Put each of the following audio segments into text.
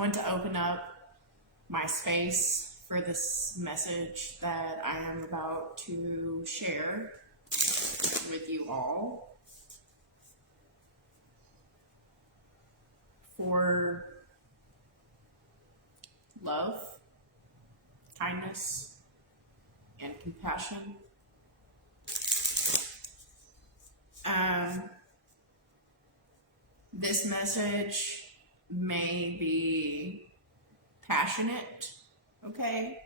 going to open up my space for this message that I am about to share with you all for love, kindness, and compassion. This message may be passionate, okay?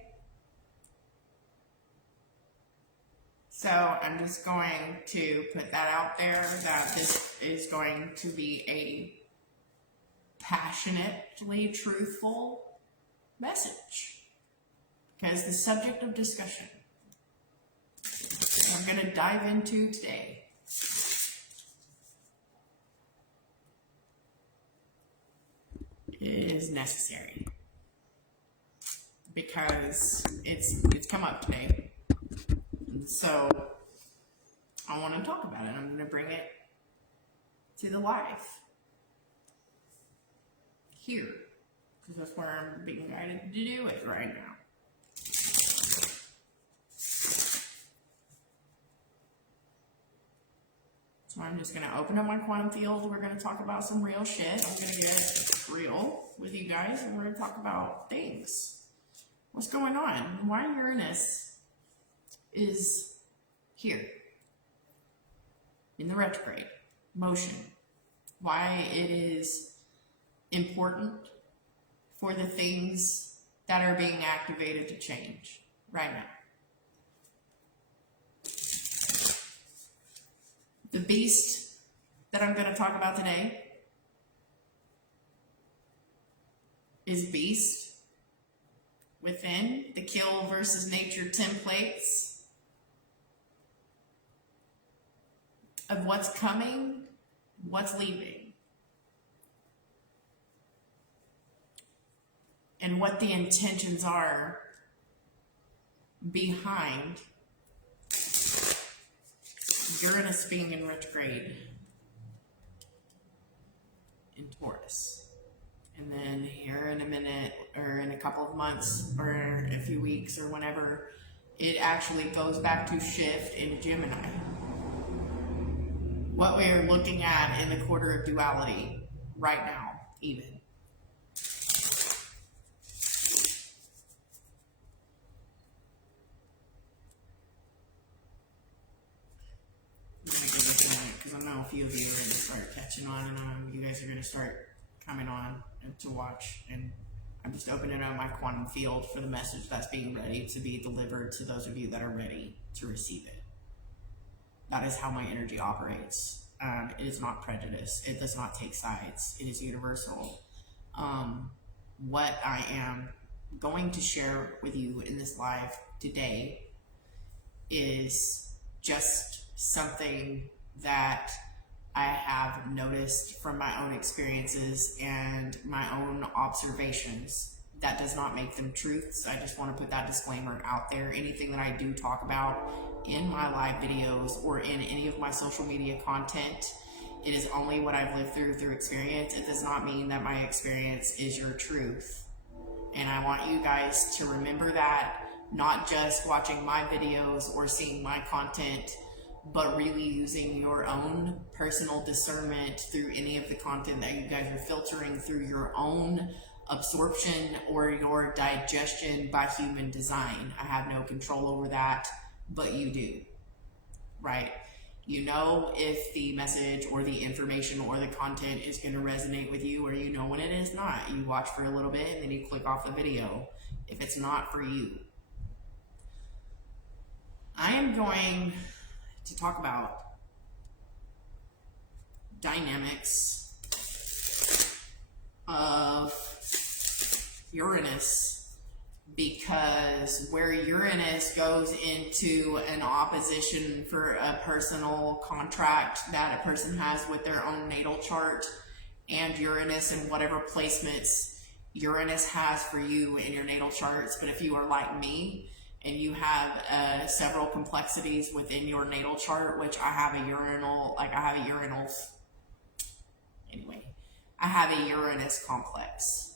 So I'm just going to put that out there that this is going to be a passionately truthful message, because the subject of discussion I'm going to dive into today is necessary, because it's come up today, so I want to talk about it. I'm going to bring it to the life here, because that's where I'm being guided to do it right now. So I'm just going to open up my quantum field. We're going to talk about some real shit. I'm going to get real with you guys, and we're going to talk about things. What's going on? Why Uranus is here in the retrograde motion. Why it is important for the things that are being activated to change right now. The beast that I'm going to talk about today is beast within the kill versus nature templates of what's coming, what's leaving, and what the intentions are behind Uranus being in retrograde in Taurus. And then here in a minute, or in a couple of months, or a few weeks, or whenever, it actually goes back to shift into Gemini. What we are looking at in the quarter of duality right now, even. Because I know a few of you are going to start catching on, and you guys are going to start coming on to watch, and I'm just opening up my quantum field for the message that's being ready to be delivered to those of you that are ready to receive it. That is how my energy operates. It is not prejudice. It does not take sides. It is universal. What I am going to share with you in this live today is just something that I have noticed from my own experiences and my own observations. That does not make them truths. I just want to put that disclaimer out there. Anything that I do talk about in my live videos or in any of my social media content, it is only what I've lived through experience. It does not mean that my experience is your truth. And I want you guys to remember that, not just watching my videos or seeing my content, but really using your own personal discernment through any of the content that you guys are filtering through your own absorption or your digestion by human design. I have no control over that, but you do, right? You know if the message or the information or the content is going to resonate with you, or you know when it is not. You watch for a little bit and then you click off the video if it's not for you. I am going to talk about dynamics of Uranus, because where Uranus goes into an opposition for a personal contract that a person has with their own natal chart, and Uranus and whatever placements Uranus has for you in your natal charts. But if you are like me and you have several complexities within your natal chart, which I have a Uranus complex.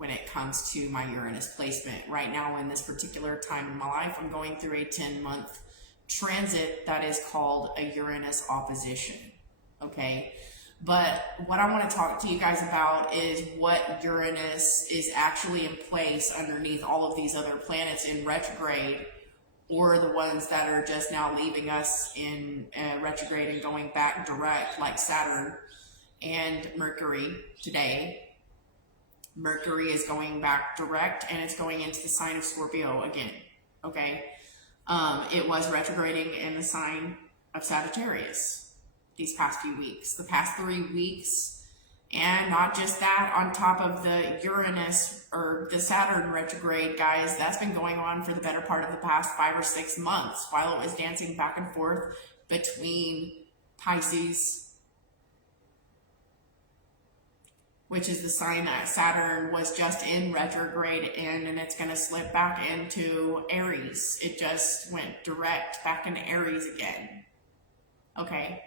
when it comes to my Uranus placement. Right now, in this particular time in my life, I'm going through a 10-month transit that is called a Uranus opposition, okay? But what I want to talk to you guys about is what Uranus is actually in place underneath all of these other planets in retrograde, or the ones that are just now leaving us in retrograde and going back direct, like Saturn and Mercury today. Mercury is going back direct, and it's going into the sign of Scorpio again, okay? It was retrograding in the sign of Sagittarius these past few weeks, the past 3 weeks. And not just that, on top of the Uranus or the Saturn retrograde, guys, that's been going on for the better part of the past 5 or 6 months, while it was dancing back and forth between Pisces, which is the sign that Saturn was just in retrograde in, and it's going to slip back into Aries. It just went direct back into Aries again. Okay.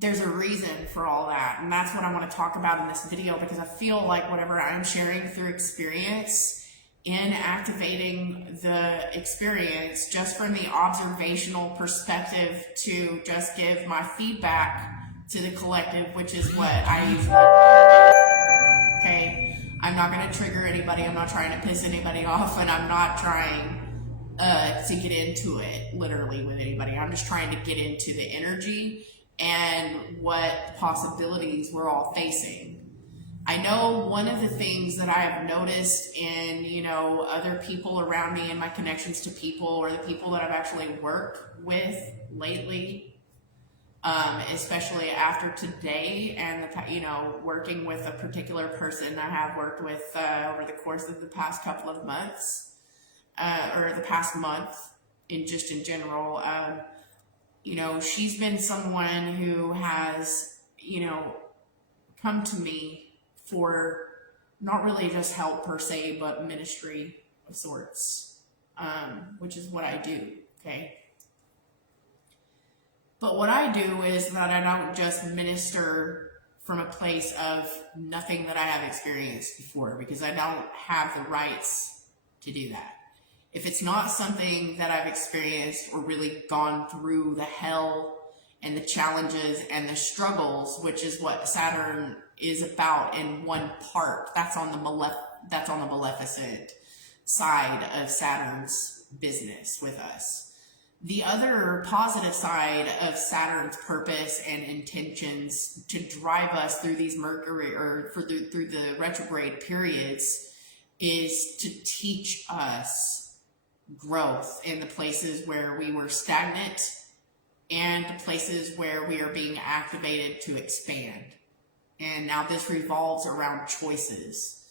There's a reason for all that, and that's what I want to talk about in this video, because I feel like whatever I'm sharing through experience, in activating the experience just from the observational perspective to just give my feedback to the collective, which is what I usually do. Okay, I'm not going to trigger anybody. I'm not trying to piss anybody off, and I'm not trying to get into it literally with anybody. I'm just trying to get into the energy and what possibilities we're all facing. I know one of the things that I have noticed in, you know, other people around me and my connections to people, or the people that I've actually worked with lately, especially after today, and you know, working with a particular person I have worked with over the course of the past couple of months, or the past month, in general. You know, she's been someone who has, you know, come to me for not really just help per se, but ministry of sorts, which is what I do. Okay. But what I do is that I don't just minister from a place of nothing that I have experienced before, because I don't have the rights to do that. If it's not something that I've experienced or really gone through the hell and the challenges and the struggles, which is what Saturn is about in one part, that's on the maleficent side of Saturn's business with us. The other positive side of Saturn's purpose and intentions to drive us through these Mercury, or through the retrograde periods, is to teach us growth in the places where we were stagnant and the places where we are being activated to expand. And now this revolves around choices,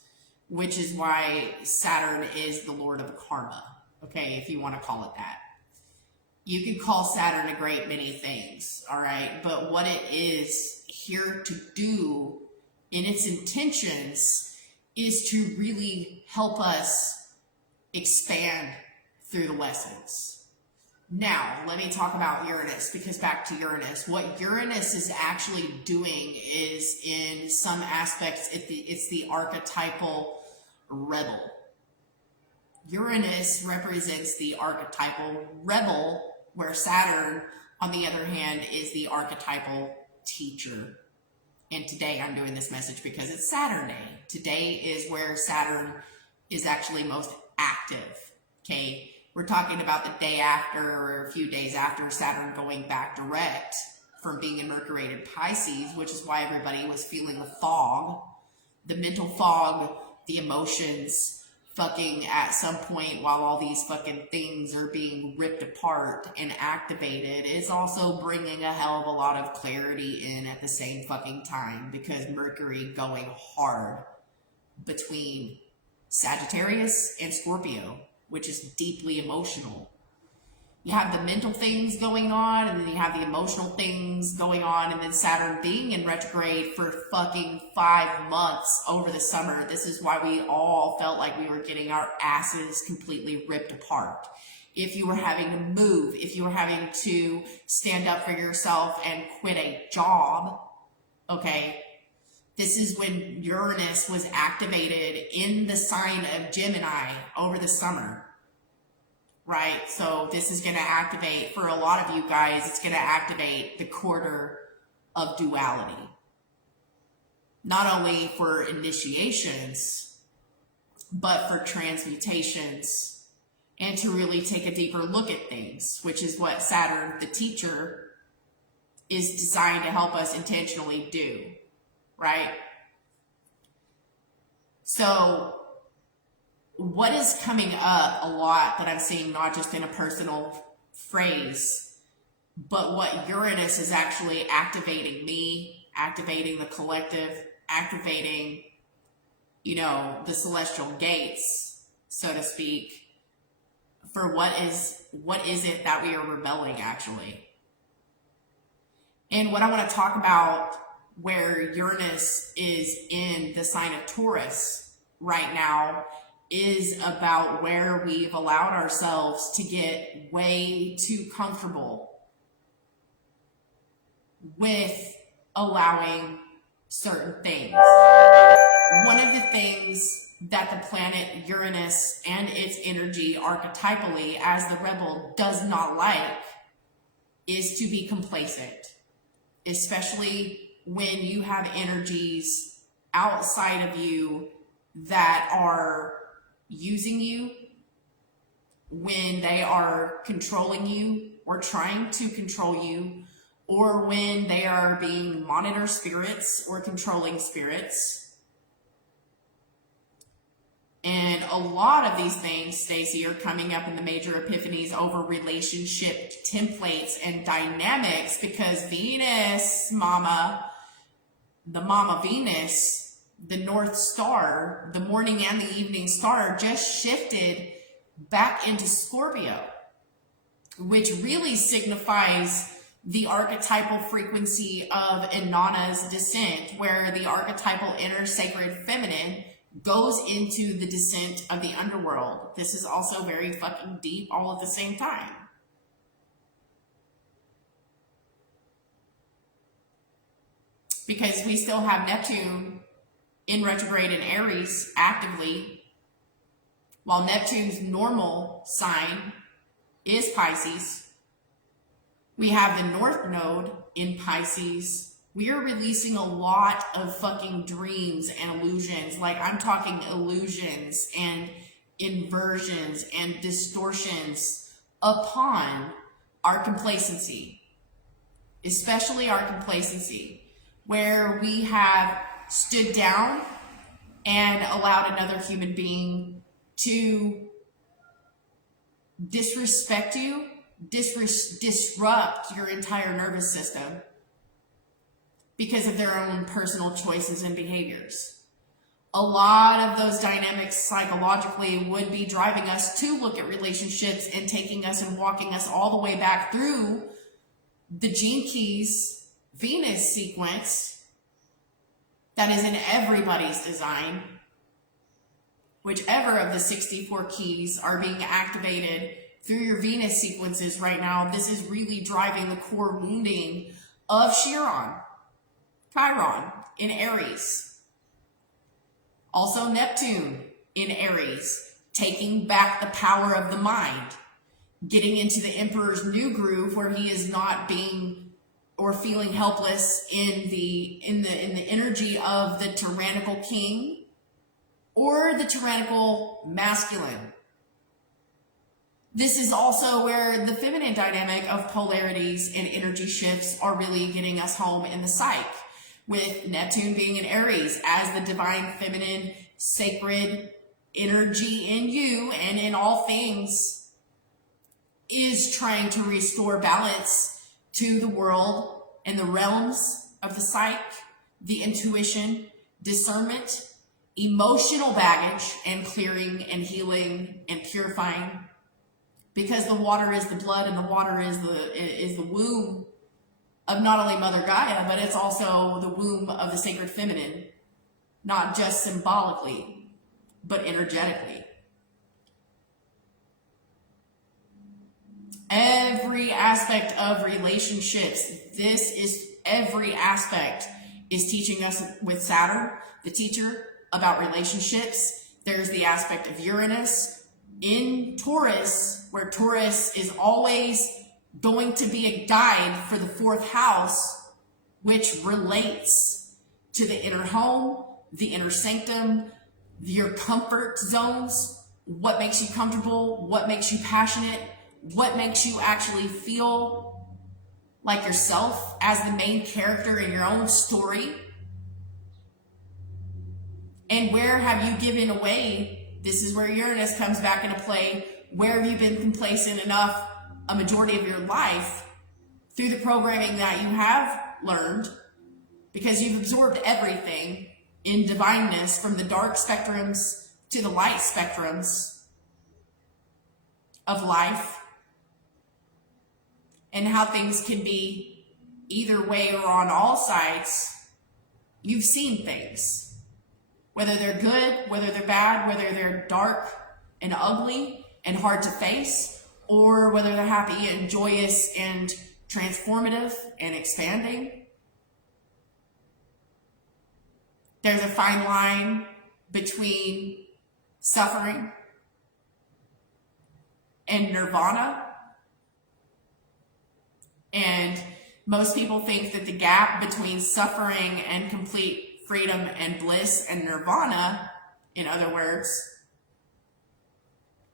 which is why Saturn is the Lord of Karma, okay, if you want to call it that. You can call Saturn a great many things, all right? But what it is here to do in its intentions is to really help us expand through the lessons. Now, let me talk about Uranus, because back to Uranus. What Uranus is actually doing is, in some aspects, it's the archetypal rebel. Uranus represents the archetypal rebel, where Saturn, on the other hand, is the archetypal teacher. And today I'm doing this message because it's Saturn Day. Today is where Saturn is actually most active, okay? We're talking about the day after, or a few days after Saturn going back direct from being in Mercury Pisces, which is why everybody was feeling the fog, the mental fog, the emotions, fucking at some point while all these fucking things are being ripped apart and activated, is also bringing a hell of a lot of clarity in at the same fucking time, because Mercury going hard between Sagittarius and Scorpio, which is deeply emotional. You have the mental things going on, and then you have the emotional things going on, and then Saturn being in retrograde for fucking 5 months over the summer. This is why we all felt like we were getting our asses completely ripped apart. If you were having to move, if you were having to stand up for yourself and quit a job, okay, This is when Uranus was activated in the sign of Gemini over the summer, right? So this is going to activate, for a lot of you guys, it's going to activate the quarter of duality. Not only for initiations, but for transmutations, and to really take a deeper look at things, which is what Saturn, the teacher, is designed to help us intentionally do, right? So what is coming up a lot that I'm seeing, not just in a personal phrase, but what Uranus is actually activating me, activating the collective, activating, you know, the celestial gates, so to speak, for what is it that we are rebelling actually. And what I want to talk about, where Uranus is in the sign of Taurus right now, is about where we've allowed ourselves to get way too comfortable with allowing certain things. One of the things that the planet Uranus and its energy archetypally as the rebel does not like is to be complacent, especially when you have energies outside of you that are using you, when they are controlling you or trying to control you, or when they are being monitor spirits or controlling spirits. And a lot of these things, Stacey, are coming up in the major epiphanies over relationship templates and dynamics, because Venus, the mama Venus, the North Star, the morning and the evening star, just shifted back into Scorpio, which really signifies the archetypal frequency of Inanna's descent, where the archetypal inner sacred feminine goes into the descent of the underworld. This is also very fucking deep all at the same time. Because we still have Neptune in retrograde in Aries actively, while Neptune's normal sign is Pisces. We have the North Node in Pisces. We are releasing a lot of fucking dreams and illusions. Like, I'm talking illusions and inversions and distortions upon our complacency, especially our complacency, where we have stood down and allowed another human being to disrespect you, disrupt your entire nervous system because of their own personal choices and behaviors. A lot of those dynamics psychologically would be driving us to look at relationships and taking us and walking us all the way back through the Gene Keys Venus sequence that is in everybody's design. Whichever of the 64 keys are being activated through your Venus sequences right now, this is really driving the core wounding of Chiron in Aries. Also Neptune in Aries, taking back the power of the mind, getting into the Emperor's new groove, where he is not being or feeling helpless in the energy of the tyrannical king or the tyrannical masculine. This is also where the feminine dynamic of polarities and energy shifts are really getting us home in the psyche, with Neptune being in Aries as the divine feminine sacred energy in you and in all things is trying to restore balance to the world and the realms of the psyche, the intuition, discernment, emotional baggage, and clearing and healing and purifying. Because the water is the blood and the water is the womb of not only Mother Gaia, but it's also the womb of the sacred feminine, not just symbolically, but energetically. Every aspect of relationships, this is every aspect, is teaching us with Saturn, the teacher, about relationships. There's the aspect of Uranus in Taurus, where Taurus is always going to be a guide for the 4th house, which relates to the inner home, the inner sanctum, your comfort zones, what makes you comfortable, what makes you passionate, what makes you actually feel like yourself as the main character in your own story. And where have you given away? This is where Uranus comes back into play. Where have you been complacent enough a majority of your life through the programming that you have learned, because you've absorbed everything in divineness, from the dark spectrums to the light spectrums of life, and how things can be either way or on all sides. You've seen things, whether they're good, whether they're bad, whether they're dark and ugly and hard to face, or whether they're happy and joyous and transformative and expanding. There's a fine line between suffering and nirvana. And most people think that the gap between suffering and complete freedom and bliss and nirvana, in other words,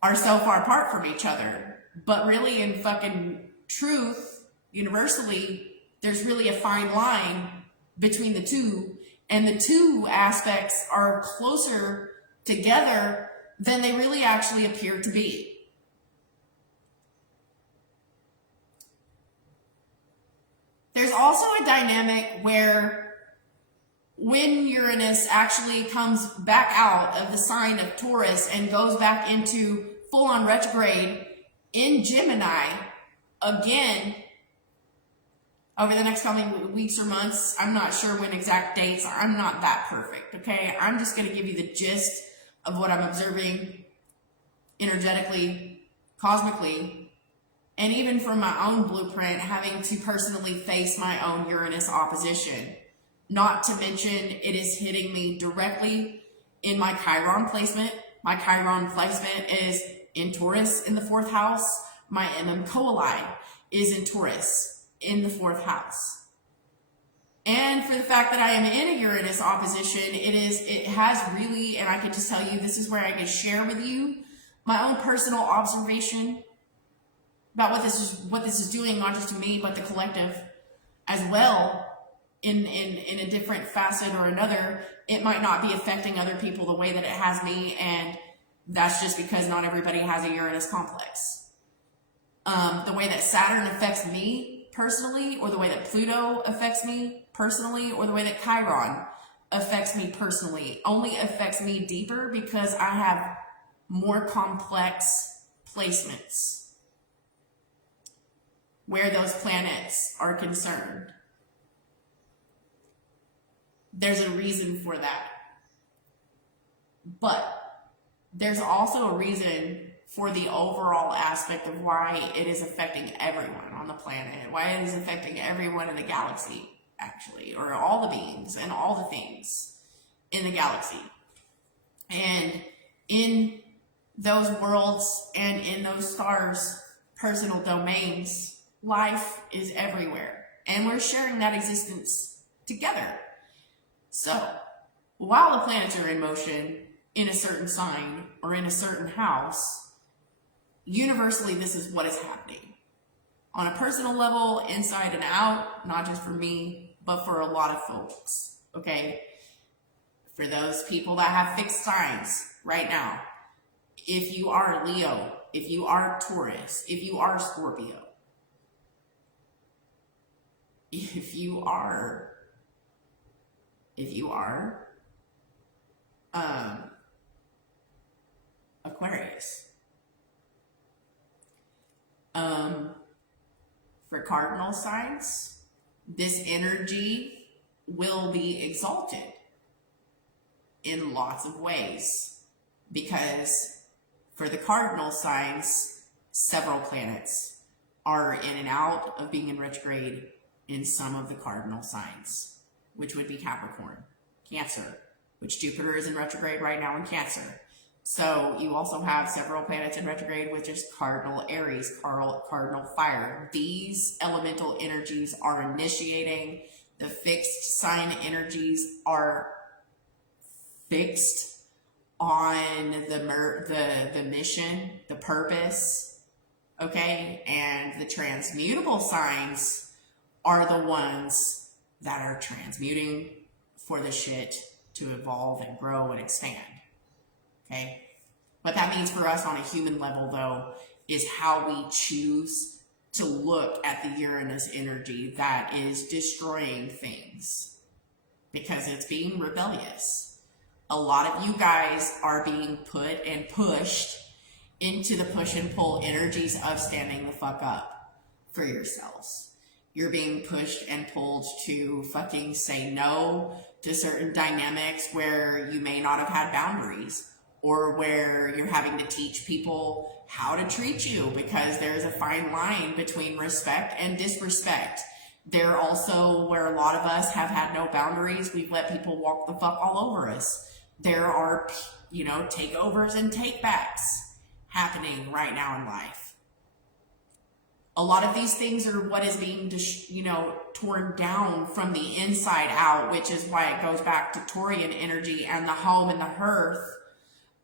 are so far apart from each other. But really, in fucking truth, universally, there's really a fine line between the two. And the two aspects are closer together than they really actually appear to be. There's also a dynamic where when Uranus actually comes back out of the sign of Taurus and goes back into full-on retrograde in Gemini again over the next coming weeks or months. I'm not sure when exact dates. I'm not that perfect, okay? I'm just going to give you the gist of what I'm observing energetically, cosmically, and even from my own blueprint, having to personally face my own Uranus opposition. Not to mention, it is hitting me directly in my Chiron placement. My Chiron placement is in Taurus in the 4th house. My Coeli is in Taurus in the 4th house. And for the fact that I am in a Uranus opposition, it has really, and I can just tell you, this is where I can share with you my own personal observation about what this is doing, not just to me, but the collective as well. In a different facet or another, it might not be affecting other people the way that it has me, and that's just because not everybody has a Uranus complex. The way that Saturn affects me personally, or the way that Pluto affects me personally, or the way that Chiron affects me personally, only affects me deeper because I have more complex placements where those planets are concerned. There's a reason for that. But there's also a reason for the overall aspect of why it is affecting everyone on the planet, why it is affecting everyone in the galaxy, actually, or all the beings and all the things in the galaxy. And in those worlds and in those stars' personal domains, life is everywhere. And we're sharing that existence together. So, while the planets are in motion in a certain sign or in a certain house, universally this is what is happening. On a personal level, inside and out, not just for me, but for a lot of folks, okay? For those people that have fixed signs right now, if you are Leo, if you are Taurus, if you are Scorpio, if you are Aquarius. For cardinal signs, this energy will be exalted in lots of ways, because for the cardinal signs, several planets are in and out of being in retrograde in some of the cardinal signs. which would be Capricorn. Cancer, which Jupiter is in retrograde right now in Cancer. So you also have several planets in retrograde, which is cardinal Aries, cardinal fire. These elemental energies are initiating. The fixed sign energies are fixed on the mission, the purpose, okay? And the transmutable signs are the ones that are transmuting for the shit to evolve and grow and expand, okay? What that means for us on a human level, though, is how we choose to look at the Uranus energy that is destroying things, because it's being rebellious. A lot of you guys are being put and pushed into the push and pull energies of standing the fuck up for yourselves. You're being pushed and pulled to fucking say no to certain dynamics where you may not have had boundaries, or where you're having to teach people how to treat you, because there's a fine line between respect and disrespect. There also, where a lot of us have had no boundaries, we've let people walk the fuck all over us. There are, takeovers and takebacks happening right now in life. A lot of these things are what is being, torn down from the inside out, which is why it goes back to Taurian energy and the home and the hearth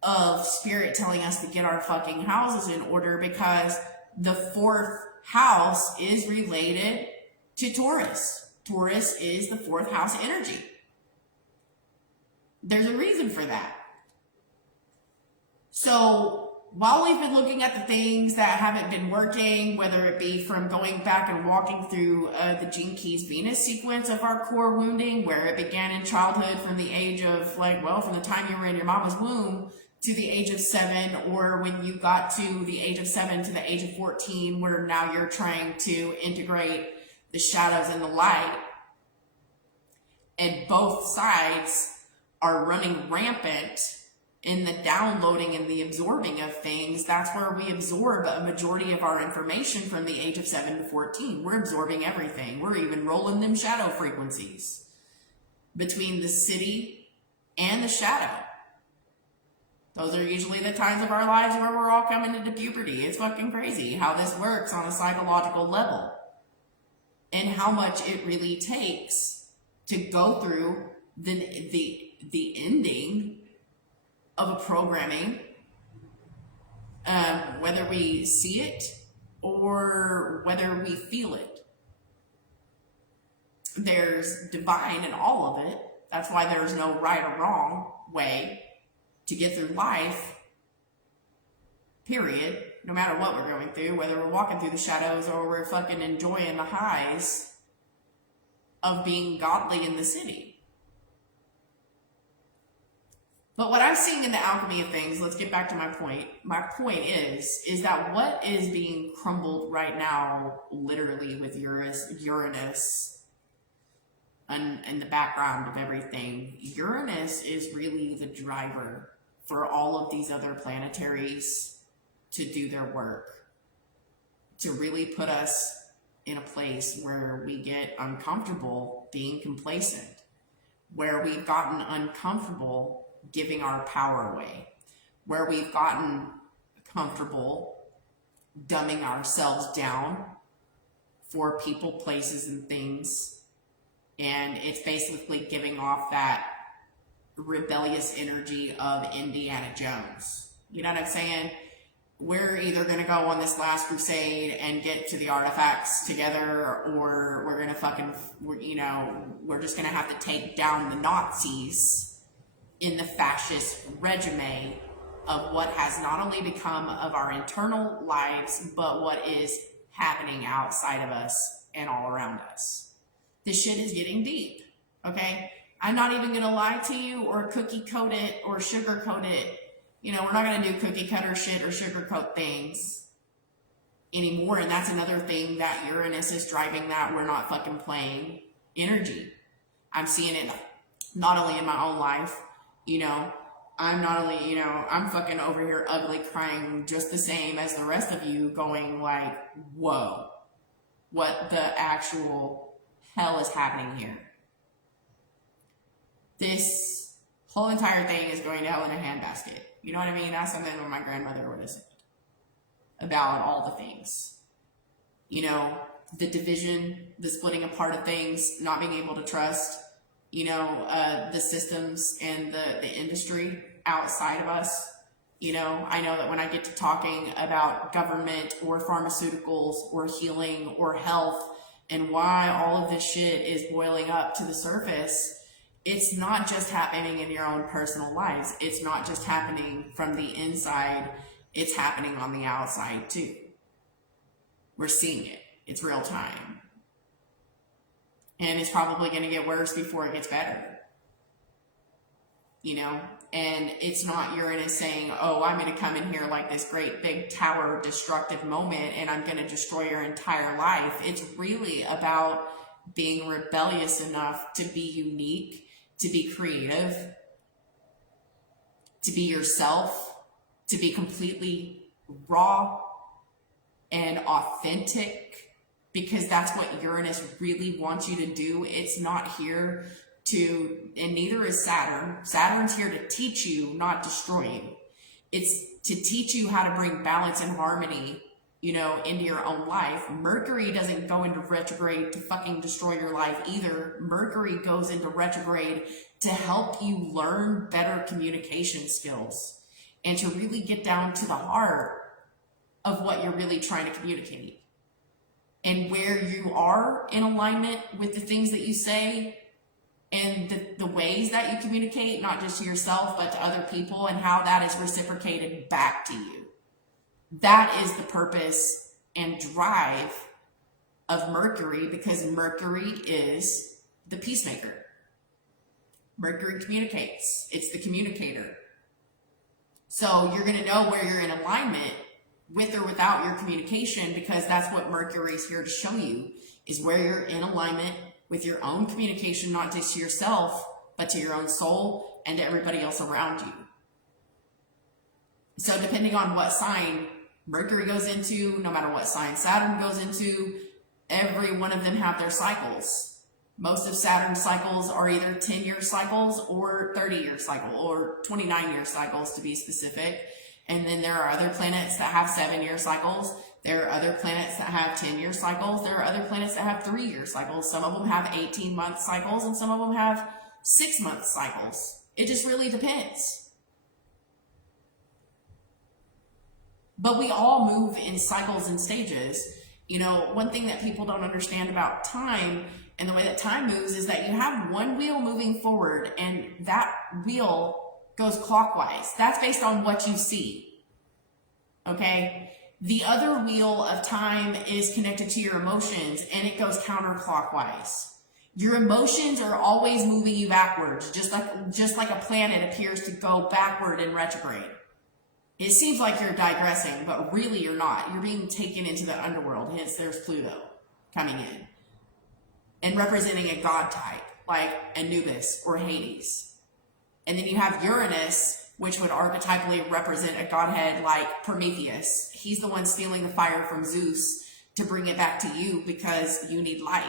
of spirit telling us to get our fucking houses in order, because the fourth house is related to Taurus. Taurus is the fourth house energy. There's a reason for that. So while we've been looking at the things that haven't been working, whether it be from going back and walking through the Gene Keys Venus sequence of our core wounding, where it began in childhood from the age of from the time you were in your mama's womb to the age of 7, or when you got to the age of 7 to the age of 14, where now you're trying to integrate the shadows and the light, and both sides are running rampant in the downloading and the absorbing of things. That's where we absorb a majority of our information from the age of 7 to 14. We're absorbing everything. We're even rolling them shadow frequencies between the city and the shadow. Those are usually the times of our lives where we're all coming into puberty. It's fucking crazy how this works on a psychological level, and how much it really takes to go through the ending of a programming, whether we see it or whether we feel it. There's divine in all of it. That's why there's no right or wrong way to get through life, period. No matter what we're going through, whether we're walking through the shadows or we're fucking enjoying the highs of being godly in the city. But what I'm seeing in the alchemy of things, let's get back to my point. My point is that what is being crumbled right now, literally with Uranus and the background of everything, Uranus is really the driver for all of these other planetaries to do their work, to really put us in a place where we get uncomfortable being complacent, where we've gotten uncomfortable giving our power away, where we've gotten comfortable dumbing ourselves down for people, places, and things. And it's basically giving off that rebellious energy of Indiana Jones. You know what I'm saying? We're either going to go on this last crusade and get to the artifacts together, or we're going to we're just going to have to take down the Nazis in the fascist regime of what has not only become of our internal lives, but what is happening outside of us and all around us. This shit is getting deep, okay? I'm not even going to lie to you or cookie coat it or sugar coat it. We're not going to do cookie cutter shit or sugar coat things anymore. And that's another thing that Uranus is driving, that we're not fucking playing energy. I'm seeing it not only in my own life, I'm fucking over here ugly crying just the same as the rest of you, going like, whoa, what the actual hell is happening here? this whole entire thing is going to hell in a handbasket. You know what I mean? That's something that my grandmother would have said about all the things. You know, the division, the splitting apart of things, not being able to trust, you know, the systems and the industry outside of us. You know, I know that when I get to talking about government or pharmaceuticals or healing or health and why all of this shit is boiling up to the surface, it's not just happening in your own personal lives. It's not just happening from the inside. It's happening on the outside too. We're seeing it. It's real time. And it's probably going to get worse before it gets better. You know? And it's not Uranus saying, oh, I'm going to come in here like this great big tower destructive moment and I'm going to destroy your entire life. It's really about being rebellious enough to be unique, to be creative, to be yourself, to be completely raw and authentic, because that's what Uranus really wants you to do. It's not here to, and neither is Saturn. Saturn's here to teach you, not destroy you. It's to teach you how to bring balance and harmony, you know, into your own life. Mercury doesn't go into retrograde to fucking destroy your life either. Mercury goes into retrograde to help you learn better communication skills and to really get down to the heart of what you're really trying to communicate and where you are in alignment with the things that you say and the ways that you communicate, not just to yourself, but to other people, and how that is reciprocated back to you. That is the purpose and drive of Mercury, because Mercury is the peacemaker. Mercury communicates. It's the communicator. So you're going to know where you're in alignment with or without your communication, because that's what Mercury is here to show you, is where you're in alignment with your own communication, not just to yourself, but to your own soul and to everybody else around you. So depending on what sign Mercury goes into, no matter what sign Saturn goes into, every one of them have their cycles. Most of Saturn's cycles are either 10-year cycles or 30-year cycle, or 29-year cycles to be specific. And then there are other planets that have 7-year cycles. There are other planets that have 10-year cycles. There are other planets that have 3-year cycles. Some of them have 18-month cycles, and some of them have 6-month cycles. It just really depends. But we all move in cycles and stages. You know, one thing that people don't understand about time and the way that time moves is that you have one wheel moving forward, and that wheel goes clockwise. That's based on what you see. Okay? The other wheel of time is connected to your emotions, and it goes counterclockwise. Your emotions are always moving you backwards, just like a planet appears to go backward in retrograde. It seems like you're digressing, but really you're not. You're being taken into the underworld. Hence, there's Pluto coming in and representing a god type, like Anubis or Hades. And then you have Uranus, which would archetypally represent a godhead like Prometheus. He's the one stealing the fire from Zeus to bring it back to you because you need light.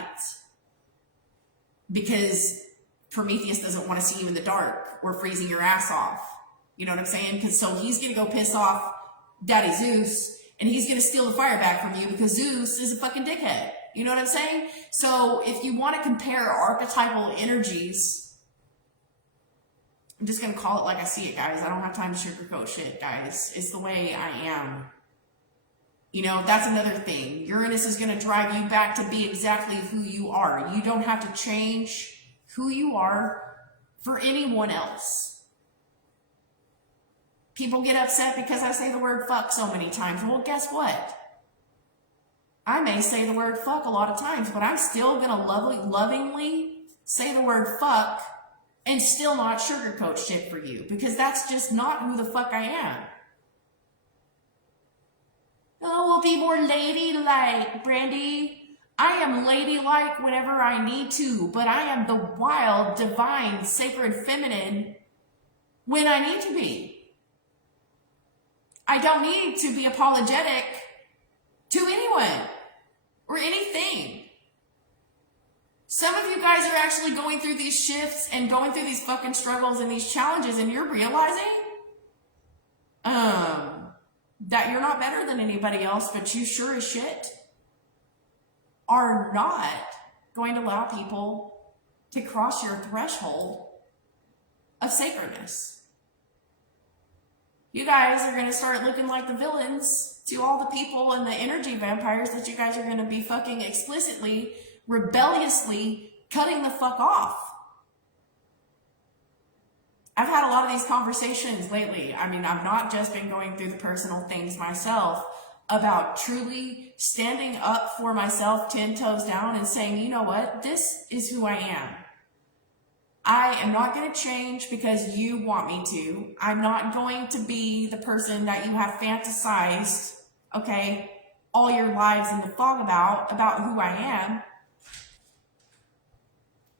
Because Prometheus doesn't want to see you in the dark or freezing your ass off. You know what I'm saying? Because so he's going to go piss off Daddy Zeus, and he's going to steal the fire back from you because Zeus is a fucking dickhead. You know what I'm saying? So if you want to compare archetypal energies, I'm just going to call it like I see it, guys. I don't have time to sugarcoat shit, guys. It's the way I am. You know, that's another thing. Uranus is going to drive you back to be exactly who you are. You don't have to change who you are for anyone else. People get upset because I say the word fuck so many times. Well, guess what? I may say the word fuck a lot of times, but I'm still going to lovingly say the word fuck and still not sugarcoat shit for you, because that's just not who the fuck I am. Oh, we'll be more ladylike, Brandy. I am ladylike whenever I need to, but I am the wild, divine, sacred feminine when I need to be. I don't need to be apologetic to anyone or anything. Some of you guys are actually going through these shifts and going through these fucking struggles and these challenges, and you're realizing that you're not better than anybody else, but you sure as shit are not going to allow people to cross your threshold of sacredness. You guys are going to start looking like the villains to all the people and the energy vampires that you guys are going to be fucking explicitly, rebelliously cutting the fuck off. I've had a lot of these conversations lately. I mean, I've not just been going through the personal things myself about truly standing up for myself 10 toes down and saying, you know what, this is who I am. I am not going to change because you want me to. I'm not going to be the person that you have fantasized, okay, all your lives in the fog about who I am.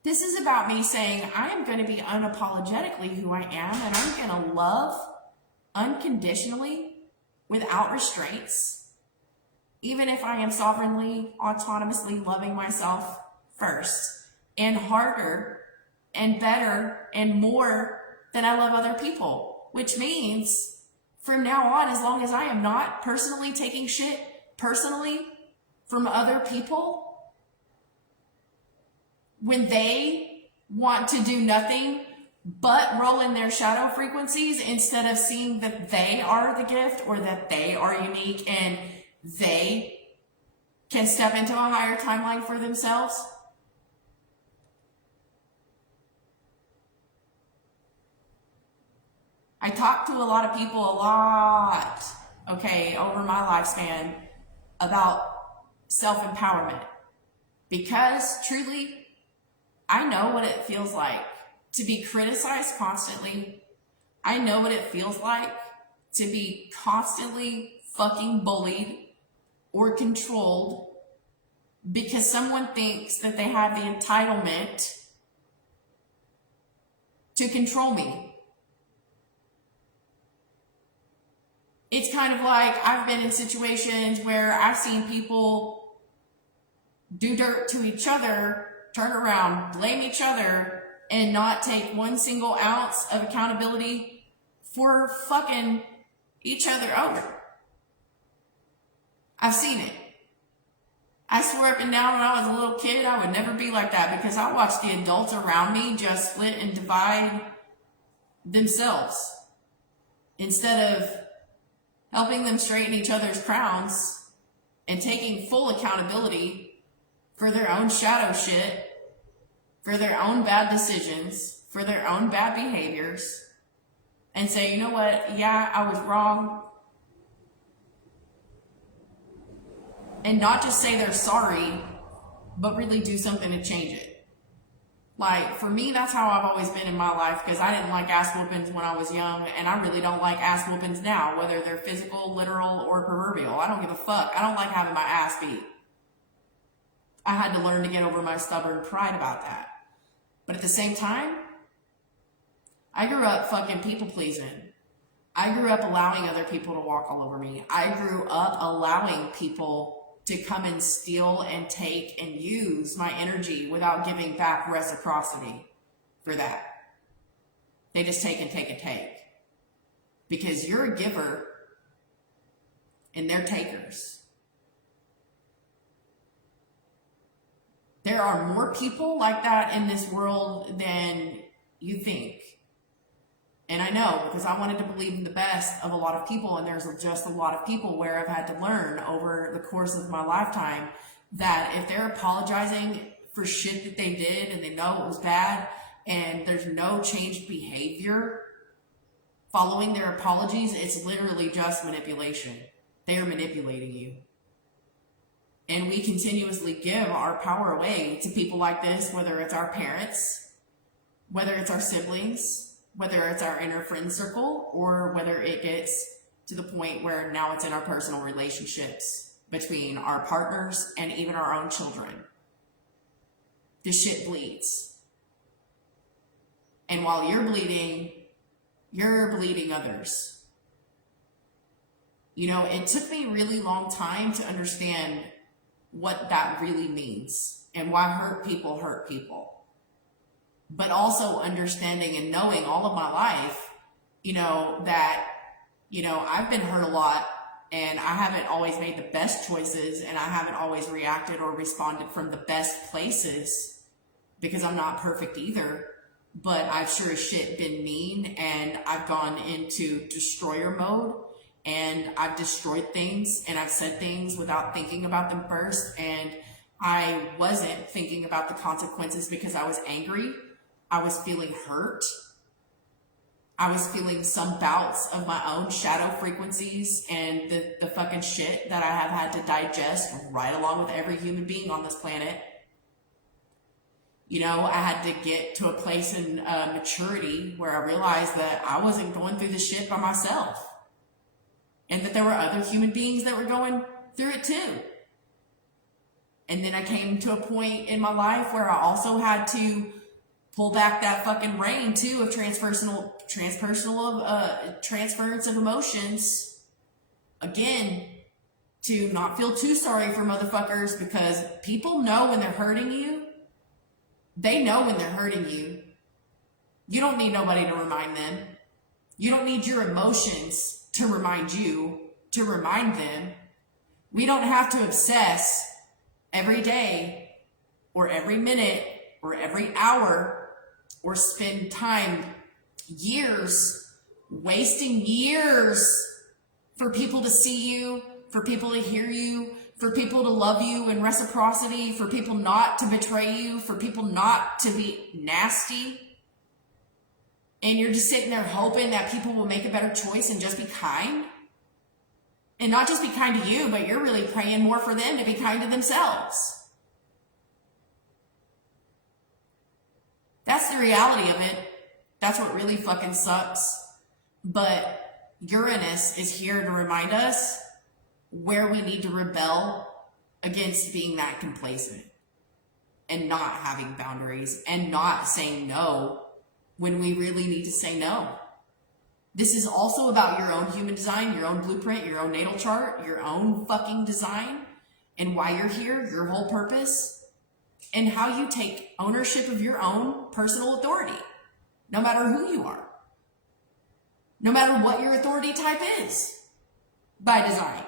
This is about me saying I am going to be unapologetically who I am, and I'm going to love unconditionally without restraints, even if I am sovereignly, autonomously loving myself first and harder and better and more than I love other people, which means from now on, as long as I am not personally taking shit personally from other people, when they want to do nothing but roll in their shadow frequencies instead of seeing that they are the gift or that they are unique and they can step into a higher timeline for themselves. I talk to a lot of people a lot, okay, over my lifespan about self-empowerment because truly, I know what it feels like to be criticized constantly. I know what it feels like to be constantly fucking bullied or controlled because someone thinks that they have the entitlement to control me. It's kind of like I've been in situations where I've seen people do dirt to each other, turn around, blame each other, and not take one single ounce of accountability for fucking each other over. I've seen it. I swear up and down when I was a little kid, I would never be like that because I watched the adults around me just split and divide themselves instead of helping them straighten each other's crowns and taking full accountability for their own shadow shit, for their own bad decisions, for their own bad behaviors, and say, you know what, yeah, I was wrong. And not just say they're sorry, but really do something to change it. Like, for me, that's how I've always been in my life because I didn't like ass whoopings when I was young, and I really don't like ass whoopings now, whether they're physical, literal, or proverbial. I don't give a fuck. I don't like having my ass beat. I had to learn to get over my stubborn pride about that. But at the same time, I grew up fucking people pleasing. I grew up allowing other people to walk all over me. I grew up allowing people to come and steal and take and use my energy without giving back reciprocity for that. They just take and take and take. Because you're a giver and they're takers. There are more people like that in this world than you think. And I know because I wanted to believe in the best of a lot of people, and there's just a lot of people where I've had to learn over the course of my lifetime that if they're apologizing for shit that they did and they know it was bad and there's no changed behavior following their apologies, it's literally just manipulation. They are manipulating you. And we continuously give our power away to people like this, whether it's our parents, whether it's our siblings, whether it's our inner friend circle, or whether it gets to the point where now it's in our personal relationships between our partners and even our own children. This shit bleeds. And while you're bleeding others. You know, it took me a really long time to understand what that really means and why hurt people hurt people. but also understanding and knowing all of my life, that, I've been hurt a lot, and I haven't always made the best choices, and I haven't always reacted or responded from the best places, because I'm not perfect either. But I've sure as shit been mean, and I've gone into destroyer mode, and I've destroyed things, and I've said things without thinking about them first, and I wasn't thinking about the consequences because I was angry. I was feeling hurt. I was feeling some bouts of my own shadow frequencies and the fucking shit that I have had to digest right along with every human being on this planet. I had to get to a place in maturity where I realized that I wasn't going through this shit by myself, and that there were other human beings that were going through it too. And then I came to a point in my life where I also had to pull back that fucking rein too of transference of emotions, again, to not feel too sorry for motherfuckers, because people know when they're hurting you. They know when they're hurting you. You don't need nobody to remind them. You don't need your emotions to remind you, to remind them. We don't have to obsess every day or every minute or every hour or spend time, years, wasting years for people to see you, for people to hear you, for people to love you in reciprocity, for people not to betray you, for people not to be nasty. And you're just sitting there hoping that people will make a better choice and just be kind. And not just be kind to you, but you're really praying more for them to be kind to themselves. That's the reality of it. That's what really fucking sucks. But Uranus is here to remind us where we need to rebel against being that complacent and not having boundaries and not saying no when we really need to say no. This is also about your own human design, your own blueprint, your own natal chart, your own fucking design, and why you're here, your whole purpose, and how you take ownership of your own personal authority, no matter who you are, no matter what your authority type is by design.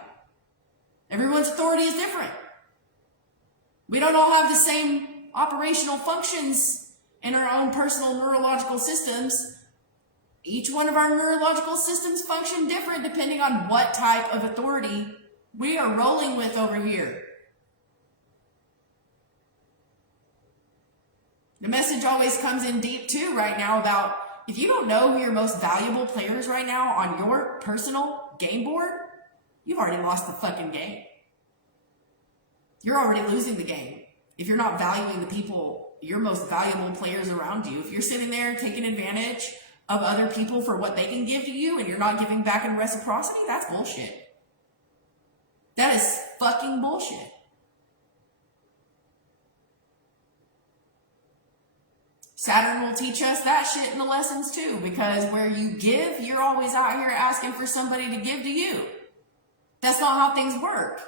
Everyone's authority is different. We don't all have the same operational functions in our own personal neurological systems. Each one of our neurological systems function different depending on what type of authority we are rolling with over here. The message always comes in deep too right now about if you don't know who your most valuable players right now on your personal game board, you've already lost the fucking game. You're already losing the game. If you're not valuing the people, your most valuable players around you, if you're sitting there taking advantage of other people for what they can give to you and you're not giving back in reciprocity, that's bullshit. That is fucking bullshit. Saturn will teach us that shit in the lessons too, because where you give, you're always out here asking for somebody to give to you. That's not how things work.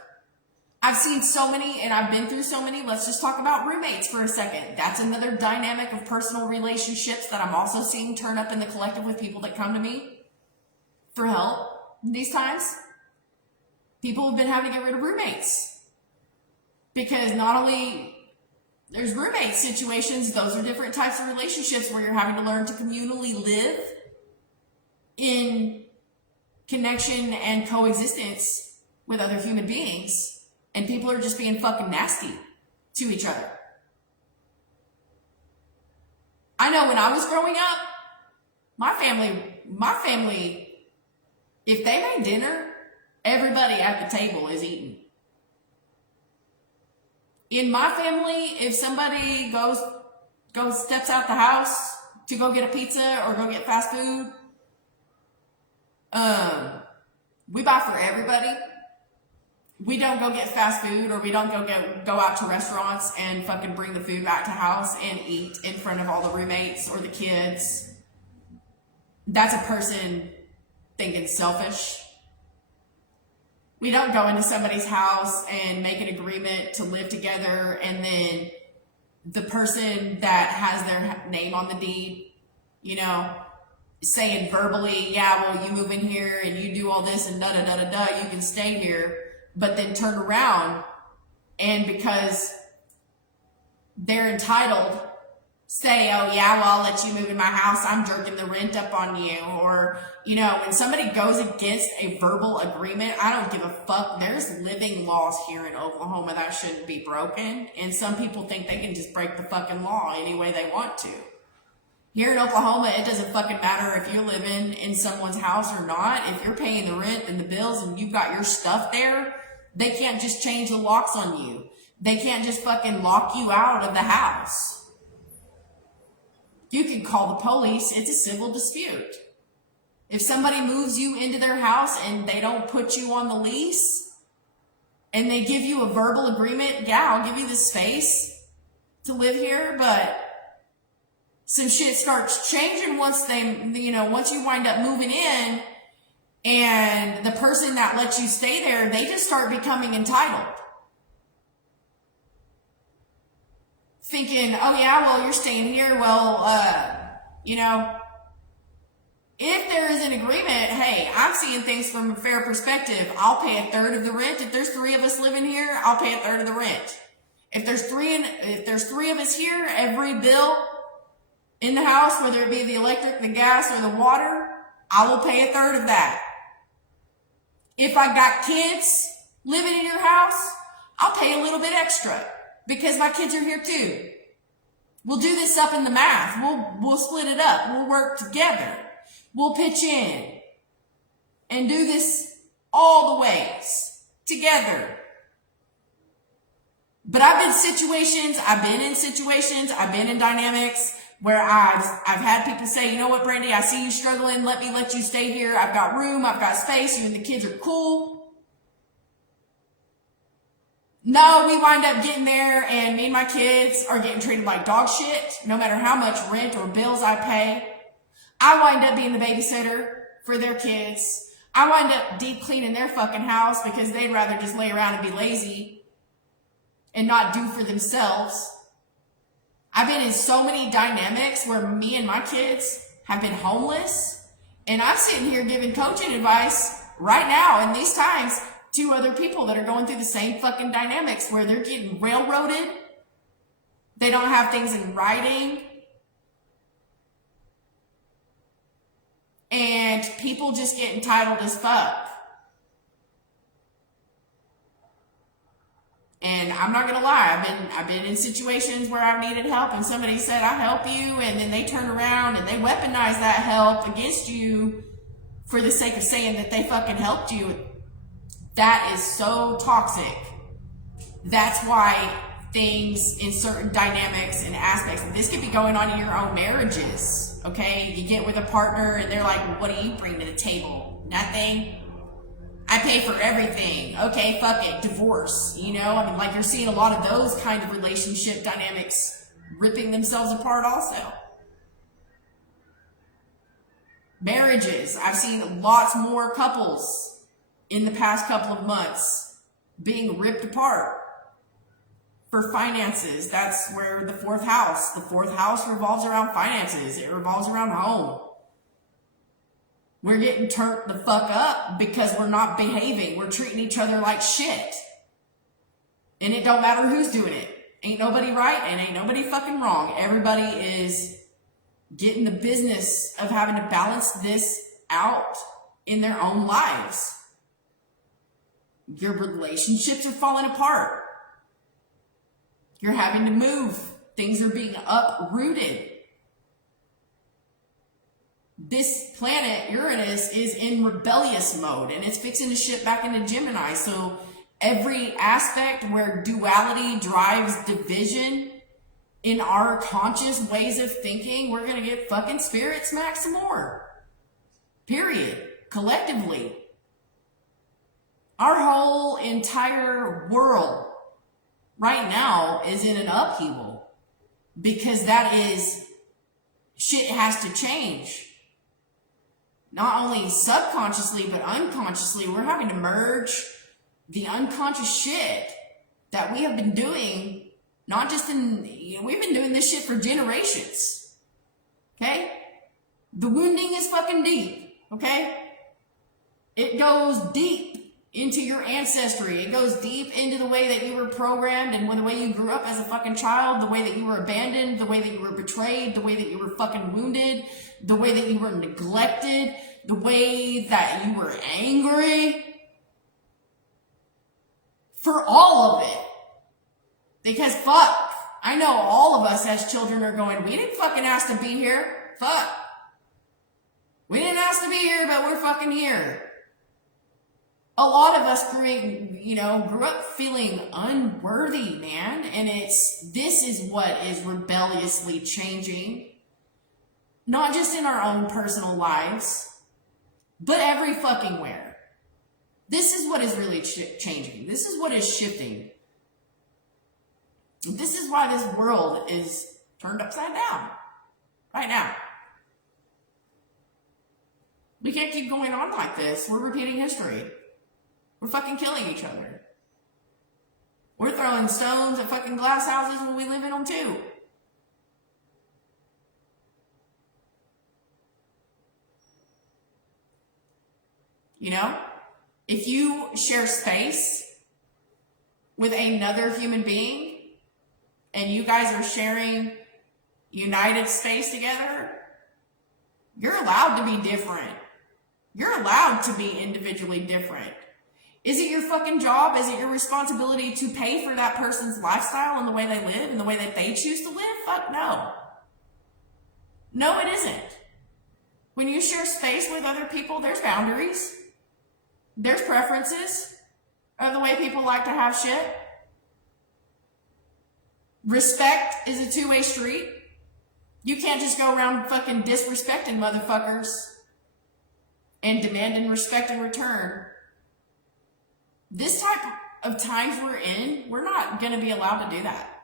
I've seen so many, and I've been through so many. Let's just talk about roommates for a second. That's another dynamic of personal relationships that I'm also seeing turn up in the collective with people that come to me for help these times. People have been having to get rid of roommates because not only there's roommate situations, those are different types of relationships where you're having to learn to communally live in connection and coexistence with other human beings. And people are just being fucking nasty to each other. I know when I was growing up, my family, if they made dinner, everybody at the table is eating. In my family, if somebody steps out the house to go get a pizza or go get fast food, we buy for everybody. We don't go get fast food, or we don't go out to restaurants and fucking bring the food back to house and eat in front of all the roommates or the kids. That's a person thinking selfish. We don't go into somebody's house and make an agreement to live together and then the person that has their name on the deed, you know, saying verbally, yeah, well, you move in here and you do all this and da-da-da-da-da, you can stay here, but then turn around and because they're entitled, say, oh yeah, well, I'll let you move in my house, I'm jerking the rent up on you. Or, you know, when somebody goes against a verbal agreement, I don't give a fuck. There's living laws here in Oklahoma that shouldn't be broken. And some people think they can just break the fucking law any way they want to. Here in Oklahoma, it doesn't fucking matter if you're living in someone's house or not. If you're paying the rent and the bills and you've got your stuff there, they can't just change the locks on you. They can't just fucking lock you out of the house. You can call the police. It's a civil dispute. If somebody moves you into their house and they don't put you on the lease and they give you a verbal agreement, yeah, I'll give you the space to live here, but some shit starts changing once once you wind up moving in, and the person that lets you stay there, they just start becoming entitled. Thinking, oh yeah, well, you're staying here. Well, if there is an agreement, hey, I'm seeing things from a fair perspective. I'll pay a third of the rent. If there's 3 of us living here, I'll pay a third of the rent. If there's three of us here, every bill in the house, whether it be the electric, the gas, or the water, I will pay a third of that. If I got kids living in your house, I'll pay a little bit extra because my kids are here too. We'll do this up in the math. We'll split it up. We'll work together. We'll pitch in and do this all the ways together. But I've been in situations, I've been in dynamics where I've had people say, you know what, Brandy, I see you struggling. Let me let you stay here. I've got room. I've got space. You and the kids are cool. No, we wind up getting there and me and my kids are getting treated like dog shit, no matter how much rent or bills I pay. I wind up being the babysitter for their kids. I wind up deep cleaning their fucking house because they'd rather just lay around and be lazy and not do for themselves. I've been in so many dynamics where me and my kids have been homeless, and I'm sitting here giving coaching advice right now in these times to other people that are going through the same fucking dynamics where they're getting railroaded. They don't have things in writing. And people just get entitled as fuck. And I'm not gonna lie, I've been in situations where I've needed help and somebody said, I'll help you, and then they turn around and they weaponize that help against you for the sake of saying that they fucking helped you. That is so toxic. That's why things in certain dynamics and aspects, this could be going on in your own marriages, okay? You get with a partner and they're like, well, what do you bring to the table? Nothing. I pay for everything. Okay, fuck it, divorce, like you're seeing a lot of those kind of relationship dynamics ripping themselves apart also. Marriages, I've seen lots more couples in the past couple of months being ripped apart for finances. That's where the fourth house revolves around finances. It revolves around home. We're getting turned the fuck up because we're not behaving. We're treating each other like shit. And it don't matter who's doing it. Ain't nobody right and ain't nobody fucking wrong. Everybody is getting the business of having to balance this out in their own lives. Your relationships are falling apart. You're having to move. Things are being uprooted. This planet, Uranus, is in rebellious mode and it's fixing to shift back into Gemini. So every aspect where duality drives division in our conscious ways of thinking, we're going to get fucking spirit smacked some more. Period. Collectively. Our whole entire world right now is in an upheaval because that is shit has to change. Not only subconsciously, but unconsciously, we're having to merge the unconscious shit that we have been doing Not just we've been doing this shit for generations. Okay? The wounding is fucking deep. Okay? It goes deep into your ancestry. It goes deep into the way that you were programmed and the way you grew up as a fucking child, the way that you were abandoned, the way that you were betrayed, the way that you were fucking wounded, the way that you were neglected, the way that you were angry. For all of it. Because fuck, I know all of us as children are going, we didn't fucking ask to be here. Fuck. We didn't ask to be here, but we're fucking here. A lot of us grew up feeling unworthy, man. And this is what is rebelliously changing. Not just in our own personal lives, but every fucking where. This is what is really changing. This is what is shifting. This is why this world is turned upside down right now. We can't keep going on like this. We're repeating history. We're fucking killing each other. We're throwing stones at fucking glass houses when we live in them too. You know? If you share space with another human being and you guys are sharing united space together, you're allowed to be different. You're allowed to be individually different. Is it your fucking job? Is it your responsibility to pay for that person's lifestyle and the way they live and the way that they choose to live? Fuck no. No, it isn't. When you share space with other people, there's boundaries. There's preferences of the way people like to have shit. Respect is a two-way street. You can't just go around fucking disrespecting motherfuckers and demanding respect in return. This type of times we're in, we're not going to be allowed to do that.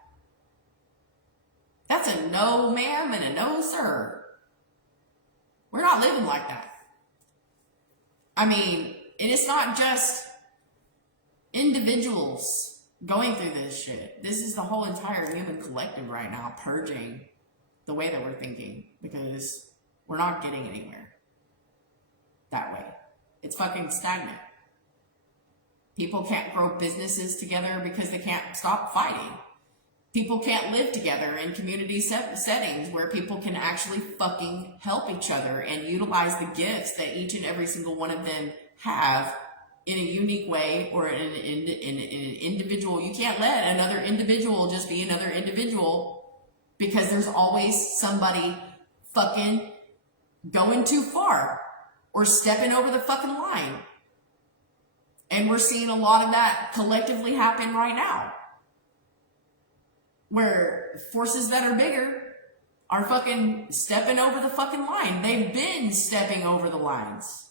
That's a no ma'am and a no sir. We're not living like that. I mean, and it's not just individuals going through this shit. This is the whole entire human collective right now purging the way that we're thinking because we're not getting anywhere that way. It's fucking stagnant. People can't grow businesses together because they can't stop fighting. People can't live together in community settings where people can actually fucking help each other and utilize the gifts that each and every single one of them have in a unique way or in an individual. You can't let another individual just be another individual because there's always somebody fucking going too far or stepping over the fucking line. And we're seeing a lot of that collectively happen right now. Where forces that are bigger are fucking stepping over the fucking line. They've been stepping over the lines.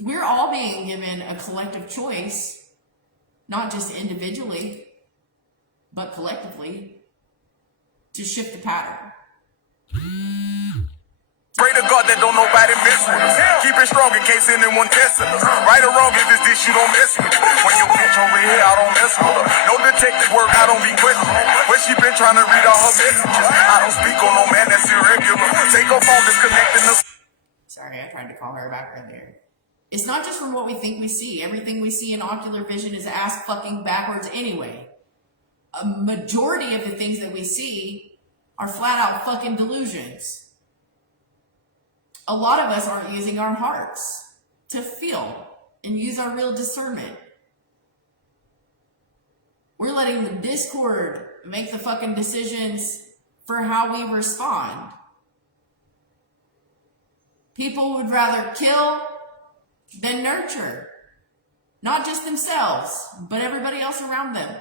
We're all being given a collective choice, not just individually, but collectively, to shift the pattern. Pray to God that don't nobody mess with us. Keep it strong in case anyone testing us. Right or wrong, if it's this, you don't mess with it. When you bitch over here, I don't mess with her. No detective work, I don't be questioning. Where she been trying to read all her messages. I don't speak on no man that's irregular. Take her phone, disconnecting us. Sorry, I tried to call her back earlier. It's not just from what we think we see. Everything we see in ocular vision is ass fucking backwards anyway. A majority of the things that we see are flat out fucking delusions. A lot of us aren't using our hearts to feel and use our real discernment. We're letting the discord make the fucking decisions for how we respond. People would rather kill than nurture. Not just themselves, but everybody else around them.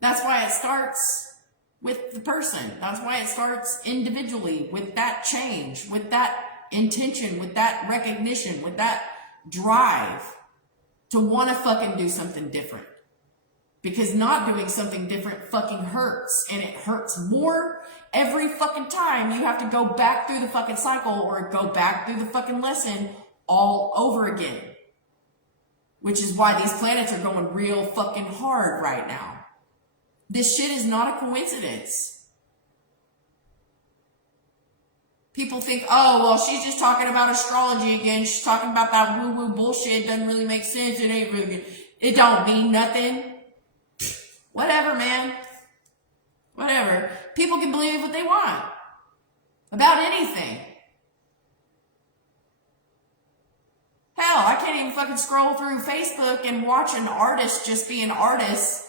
That's why it starts with the person. That's why it starts individually with that change, with that intention, with that recognition, with that drive to want to fucking do something different. Because not doing something different fucking hurts, and it hurts more every fucking time you have to go back through the fucking cycle or go back through the fucking lesson all over again. which is why these planets are going real fucking hard right now. This shit is not a coincidence. People think, oh, well, she's just talking about astrology again. She's talking about that woo-woo bullshit. Doesn't really make sense. It ain't really good. It don't mean nothing. Whatever, man. Whatever. People can believe what they want about anything. Hell, I can't even fucking scroll through Facebook and watch an artist just be an artist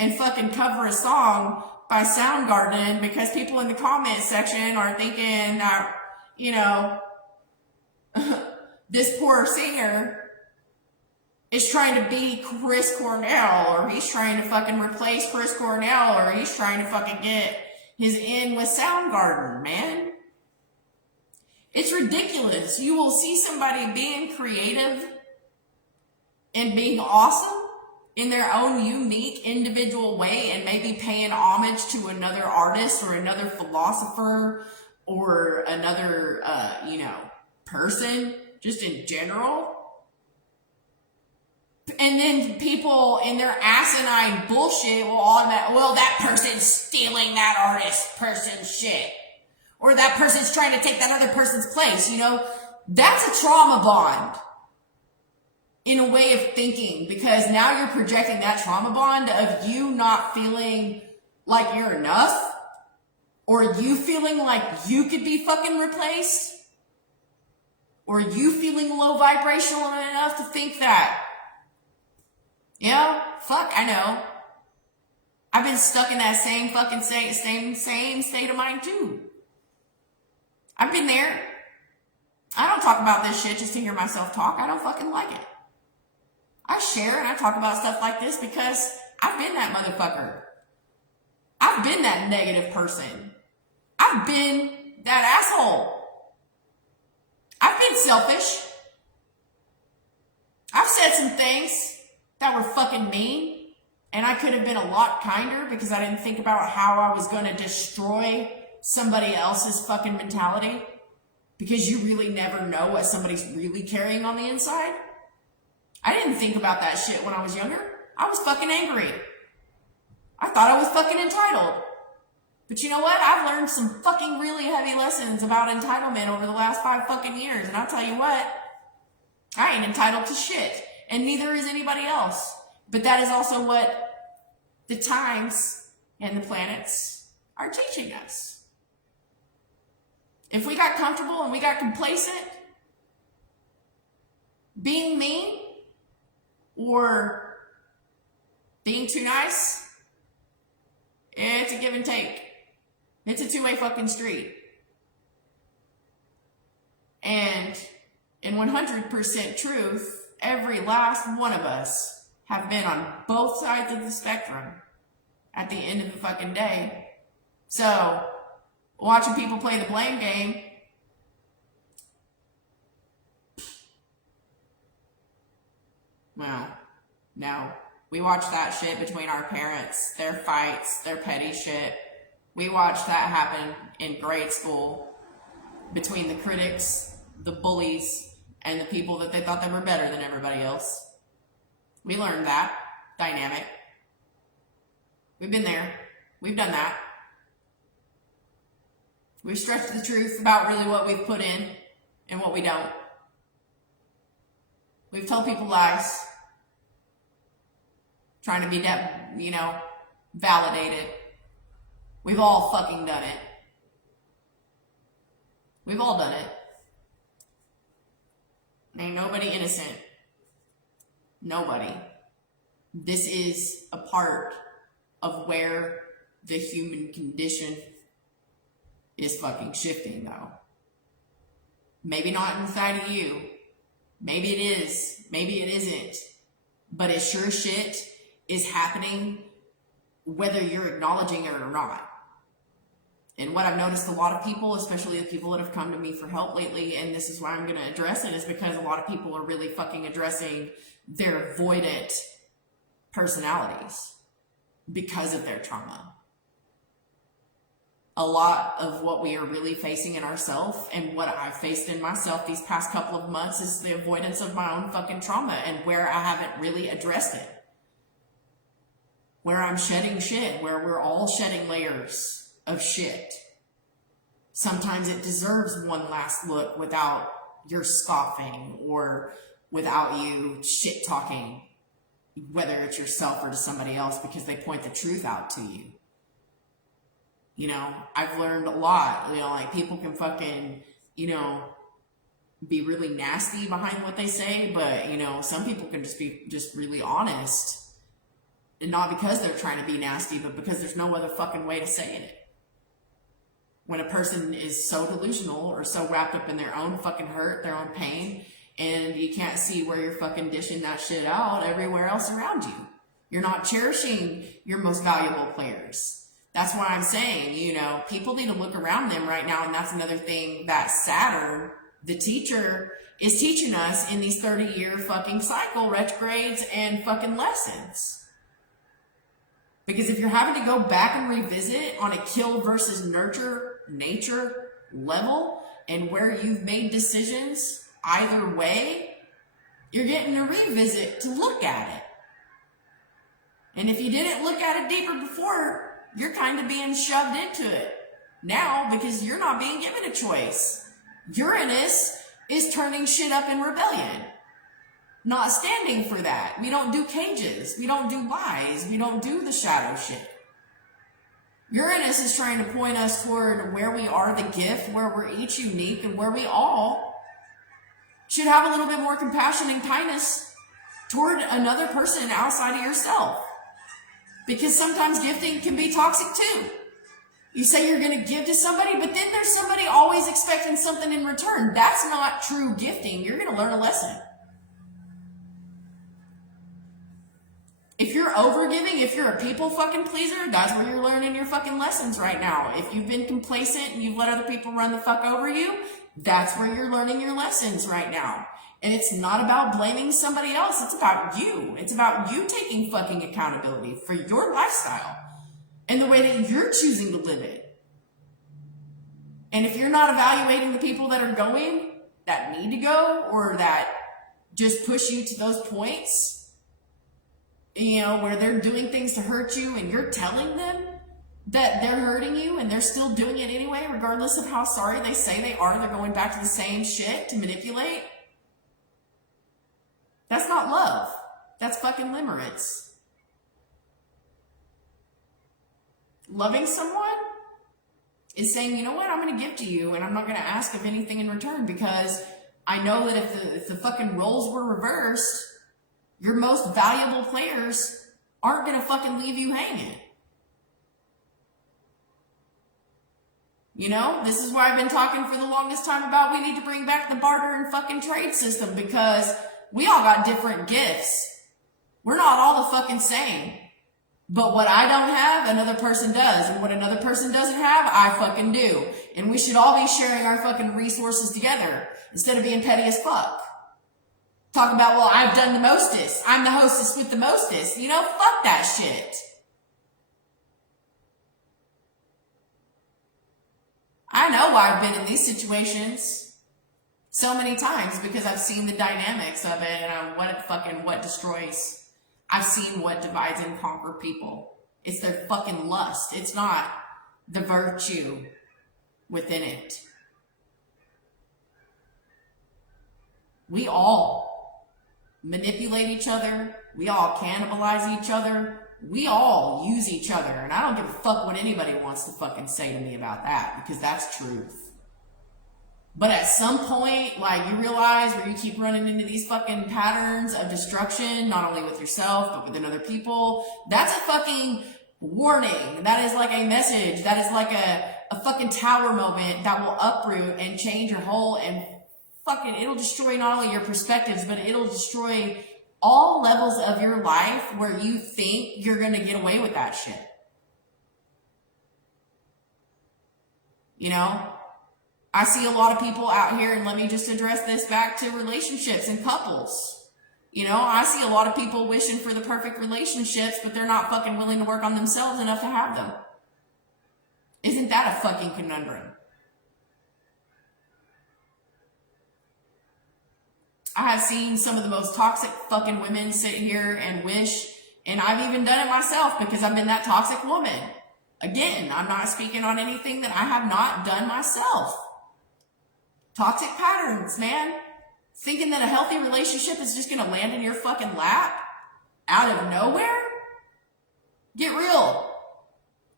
and fucking cover a song by Soundgarden because people in the comment section are thinking that, you know, this poor singer is trying to be Chris Cornell, or he's trying to fucking replace Chris Cornell, or he's trying to fucking get his in with Soundgarden, man. It's ridiculous. You will see somebody being creative and being awesome in their own unique individual way and maybe paying homage to another artist or another philosopher or another, person, just in general. And then people in their asinine bullshit will automatically, well, that person's stealing that artist person's shit. Or that person's trying to take that other person's place, you know? That's a trauma bond in a way of thinking, because now you're projecting that trauma bond of you not feeling like you're enough, or you feeling like you could be fucking replaced, or you feeling low vibrational enough to think that. Yeah, fuck, I know. I've been stuck in that same fucking same state of mind too. I've been there. I don't talk about this shit just to hear myself talk. I don't fucking like it. I share and I talk about stuff like this because I've been that motherfucker. I've been that negative person. I've been that asshole. I've been selfish. I've said some things that were fucking mean, and I could have been a lot kinder because I didn't think about how I was going to destroy somebody else's fucking mentality, because you really never know what somebody's really carrying on the inside. I didn't think about that shit when I was younger. I was fucking angry. I thought I was fucking entitled. But you know what? I've learned some fucking really heavy lessons about entitlement over the last 5 fucking years. And I'll tell you what, I ain't entitled to shit. And neither is anybody else. But that is also what the times and the planets are teaching us. If we got comfortable and we got complacent, being mean or being too nice, it's a give and take. It's a two-way fucking street. And in 100% truth, every last one of us have been on both sides of the spectrum at the end of the fucking day. So, watching people play the blame game, well, no. We watched that shit between our parents, their fights, their petty shit. We watched that happen in grade school between the critics, the bullies, and the people that they thought they were better than everybody else. We learned that dynamic. We've been there. We've done that. We've stretched the truth about really what we've put in and what we don't. We've told people lies, trying to be, validated. We've all fucking done it. We've all done it. Ain't nobody innocent. Nobody. This is a part of where the human condition is fucking shifting, though. Maybe not inside of you. Maybe it is. Maybe it isn't. But it sure shit is happening whether you're acknowledging it or not. And what I've noticed a lot of people, especially the people that have come to me for help lately, and this is why I'm going to address it, is because a lot of people are really fucking addressing their avoidant personalities because of their trauma. a lot of what we are really facing in ourselves and what I've faced in myself these past couple of months is the avoidance of my own fucking trauma and where I haven't really addressed it. Where I'm shedding shit, where we're all shedding layers of shit. Sometimes it deserves one last look without your scoffing or without you shit talking, whether it's yourself or to somebody else because they point the truth out to you. You know, I've learned a lot. You know, like people can fucking, you know, be really nasty behind what they say, but you know, some people can just be just really honest. And not because they're trying to be nasty, but because there's no other fucking way to say it. When a person is so delusional or so wrapped up in their own fucking hurt, their own pain, and you can't see where you're fucking dishing that shit out everywhere else around you. You're not cherishing your most valuable players. That's why I'm saying, you know, people need to look around them right now, and that's another thing that Saturn, the teacher, is teaching us in these 30-year fucking cycle retrogrades and fucking lessons. Because if you're having to go back and revisit on a kill versus nurture nature level and where you've made decisions either way, you're getting a revisit to look at it. And if you didn't look at it deeper before, you're kind of being shoved into it now because you're not being given a choice. Uranus is turning shit up in rebellion. Not standing for that. We don't do cages. We don't do lies. We don't do the shadow shit. Uranus is trying to point us toward where we are the gift, where we're each unique, and where we all should have a little bit more compassion and kindness toward another person outside of yourself. Because sometimes gifting can be toxic too. You say you're going to give to somebody, but then there's somebody always expecting something in return. That's not true gifting. You're going to learn a lesson. If you're overgiving, if you're a people fucking pleaser, that's where you're learning your fucking lessons right now. If you've been complacent and you've let other people run the fuck over you, that's where you're learning your lessons right now. And it's not about blaming somebody else. It's about you. It's about you taking fucking accountability for your lifestyle and the way that you're choosing to live it. And if you're not evaluating the people that are going, that need to go, or that just push you to those points, you know, where they're doing things to hurt you and you're telling them that they're hurting you and they're still doing it anyway, regardless of how sorry they say they are, they're going back to the same shit to manipulate. That's not love. That's fucking limerence. Loving someone is saying, you know what, I'm going to give to you and I'm not going to ask of anything in return because I know that if the fucking roles were reversed, your most valuable players aren't going to fucking leave you hanging. You know, this is why I've been talking for the longest time about we need to bring back the barter and fucking trade system because we all got different gifts. We're not all the fucking same. But what I don't have, another person does. And what another person doesn't have, I fucking do. And we should all be sharing our fucking resources together instead of being petty as fuck. Talk about, well, I've done the mostest. I'm the hostess with the mostest. You know, fuck that shit. I know I've been in these situations so many times because I've seen the dynamics of it and what destroys. I've seen what divides and conquers people. It's their fucking lust. It's not the virtue within it. We all manipulate each other. We all cannibalize each other. We all use each other. And I don't give a fuck what anybody wants to fucking say to me about that because that's truth. But at some point, like, you realize where you keep running into these fucking patterns of destruction, not only with yourself, but within other people. That's a fucking warning. That is like a message. That is like a fucking tower moment that will uproot and change your whole and fucking, it'll destroy not only your perspectives, but it'll destroy all levels of your life where you think you're going to get away with that shit. You know? I see a lot of people out here, and let me just address this back to relationships and couples. You know, I see a lot of people wishing for the perfect relationships, but they're not fucking willing to work on themselves enough to have them. Isn't that a fucking conundrum? I have seen some of the most toxic fucking women sit here and wish, and I've even done it myself because I've been that toxic woman. Again, I'm not speaking on anything that I have not done myself. Toxic patterns, man. Thinking that a healthy relationship is just gonna land in your fucking lap out of nowhere? Get real.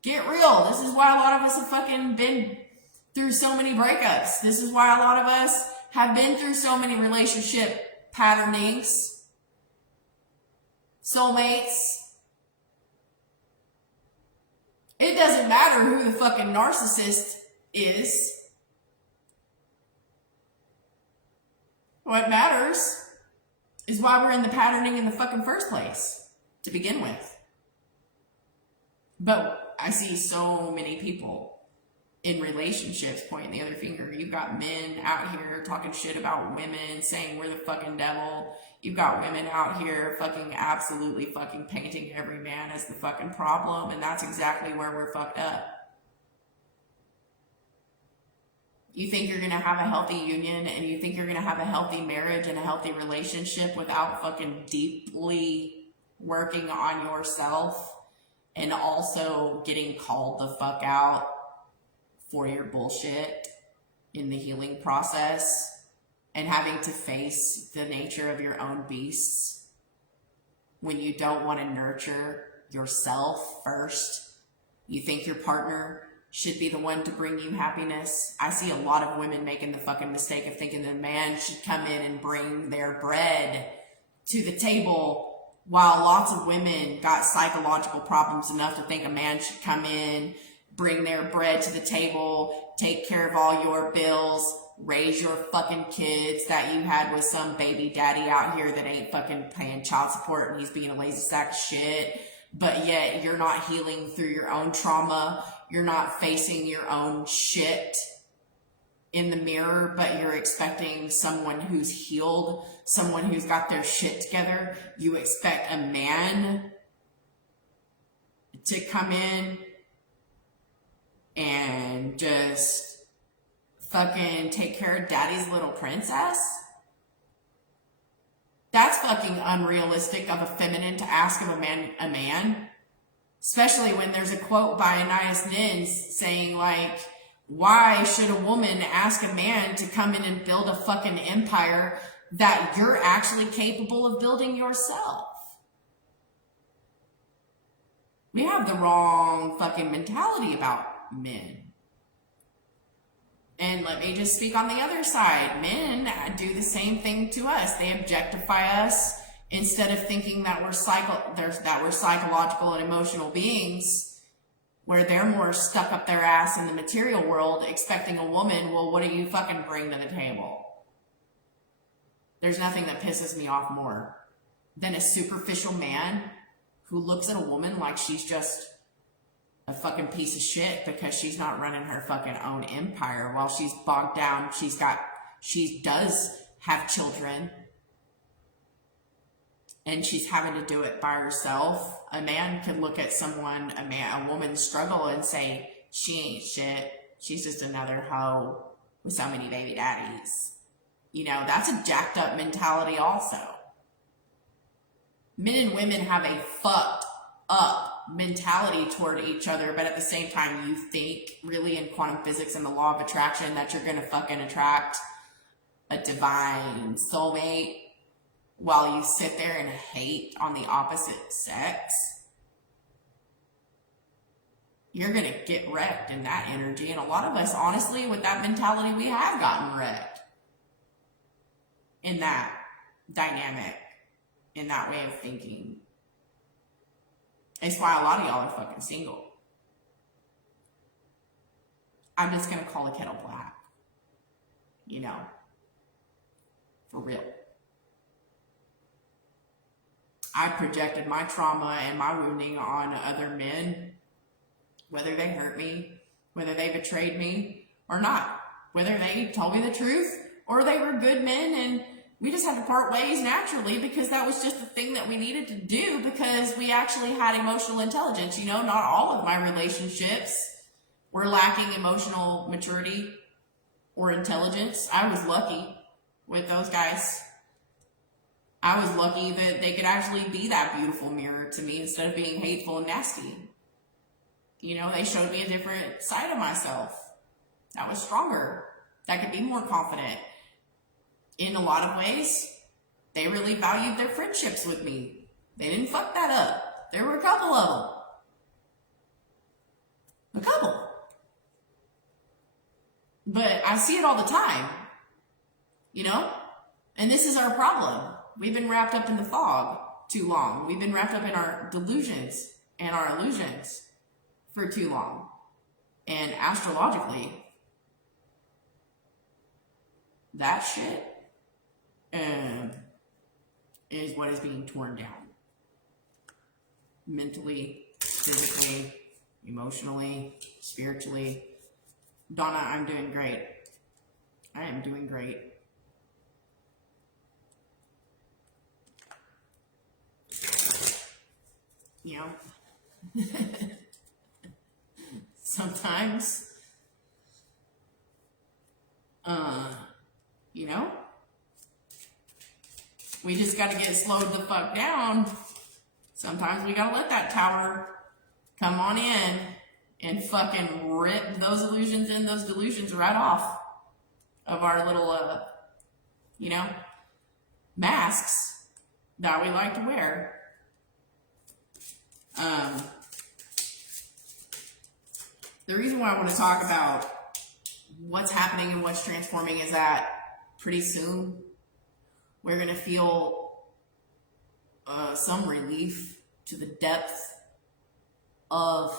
Get real. This is why a lot of us have fucking been through so many breakups. This is why a lot of us have been through so many relationship patternings, soulmates. It doesn't matter who the fucking narcissist is. What matters is why we're in the patterning in the fucking first place to begin with. But I see so many people in relationships pointing the other finger. You've got men out here talking shit about women, saying we're the fucking devil. You've got women out here fucking absolutely fucking painting every man as the fucking problem, and that's exactly where we're fucked up. You think you're gonna have a healthy union and you think you're gonna have a healthy marriage and a healthy relationship without fucking deeply working on yourself and also getting called the fuck out for your bullshit in the healing process and having to face the nature of your own beasts when you don't want to nurture yourself first. You think your partner should be the one to bring you happiness. I see a lot of women making the fucking mistake of thinking that a man should come in and bring their bread to the table, while lots of women got psychological problems enough to think a man should come in, bring their bread to the table, take care of all your bills, raise your fucking kids that you had with some baby daddy out here that ain't fucking paying child support and he's being a lazy sack of shit. But yet you're not healing through your own trauma. You're not facing your own shit in the mirror, but you're expecting someone who's healed, someone who's got their shit together. You expect a man to come in and just fucking take care of daddy's little princess? That's fucking unrealistic of a feminine to ask of a man. Especially when there's a quote by Anais Nin saying, like, why should a woman ask a man to come in and build a fucking empire that you're actually capable of building yourself? We have the wrong fucking mentality about men. And let me just speak on the other side. Men do the same thing to us. They objectify us instead of thinking that we're psychological and emotional beings, where they're more stuck up their ass in the material world, expecting a woman, well, what do you fucking bring to the table? There's nothing that pisses me off more than a superficial man who looks at a woman like she's just a fucking piece of shit because she's not running her fucking own empire while she's bogged down. She does have children and she's having to do it by herself. A man could look at a woman's struggle and say, she ain't shit. She's just another hoe with so many baby daddies. You know, that's a jacked up mentality also. Men and women have a fucked up mentality toward each other, but at the same time, you think really in quantum physics and the law of attraction that you're going to fucking attract a divine soulmate while you sit there and hate on the opposite sex. You're going to get wrecked in that energy. And a lot of us, honestly, with that mentality, we have gotten wrecked in that dynamic, in that way of thinking. It's why a lot of y'all are fucking single. I'm just going to call the kettle black. You know. For real. I projected my trauma and my wounding on other men, whether they hurt me, whether they betrayed me or not, whether they told me the truth or they were good men, and we just had to part ways naturally because that was just the thing that we needed to do because we actually had emotional intelligence. You know, not all of my relationships were lacking emotional maturity or intelligence. I was lucky with those guys. I was lucky that they could actually be that beautiful mirror to me instead of being hateful and nasty. You know, they showed me a different side of myself that was stronger, that could be more confident. In a lot of ways, they really valued their friendships with me. They didn't fuck that up. There were a couple of them. A couple. But I see it all the time. You know? And this is our problem. We've been wrapped up in the fog too long. We've been wrapped up in our delusions and our illusions for too long. And astrologically, that shit is what is being torn down. Mentally, physically, emotionally, spiritually. Donna, I'm doing great. I am doing great. You know, sometimes, you know, we just got to get slowed the fuck down. Sometimes we got to let that tower come on in and fucking rip those illusions and those delusions right off of our little, you know, masks that we like to wear. The reason why I want to talk about what's happening and what's transforming is that pretty soon we're going to feel some relief to the depth of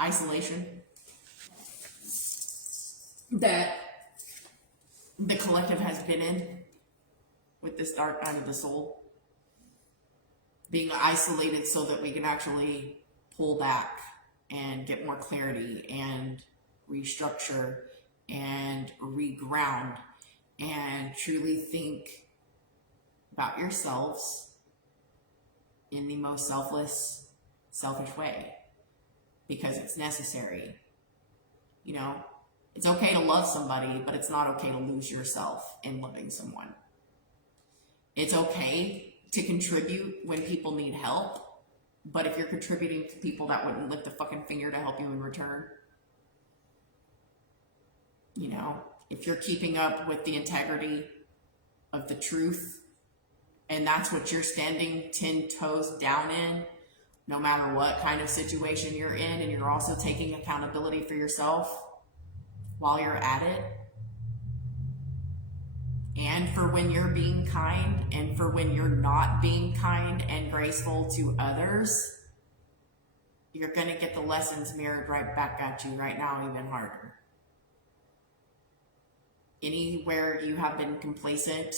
isolation that the collective has been in with this dark night of the soul. Being isolated so that we can actually pull back and get more clarity and restructure and reground and truly think about yourselves in the most selfless, selfish way, because it's necessary. You know, it's okay to love somebody, but it's not okay to lose yourself in loving someone. It's okay to contribute when people need help, but if you're contributing to people that wouldn't lift a fucking finger to help you in return, you know, if you're keeping up with the integrity of the truth, and that's what you're standing 10 toes down in, no matter what kind of situation you're in, and you're also taking accountability for yourself while you're at it, and for when you're being kind and for when you're not being kind and graceful to others, you're going to get the lessons mirrored right back at you right now, even harder. Anywhere you have been complacent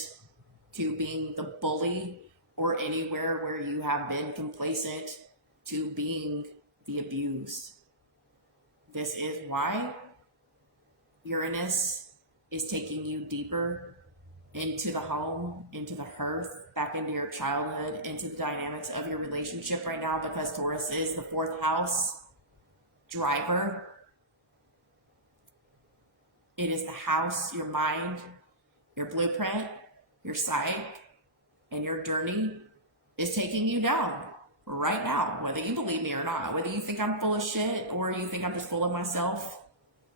to being the bully, or anywhere where you have been complacent to being the abused, this is why Uranus is taking you deeper into the home, into the hearth, back into your childhood, into the dynamics of your relationship right now, because Taurus is the 4th house driver. It is the house, your mind, your blueprint, your psyche, and your journey is taking you down right now, whether you believe me or not, whether you think I'm full of shit or you think I'm just full of myself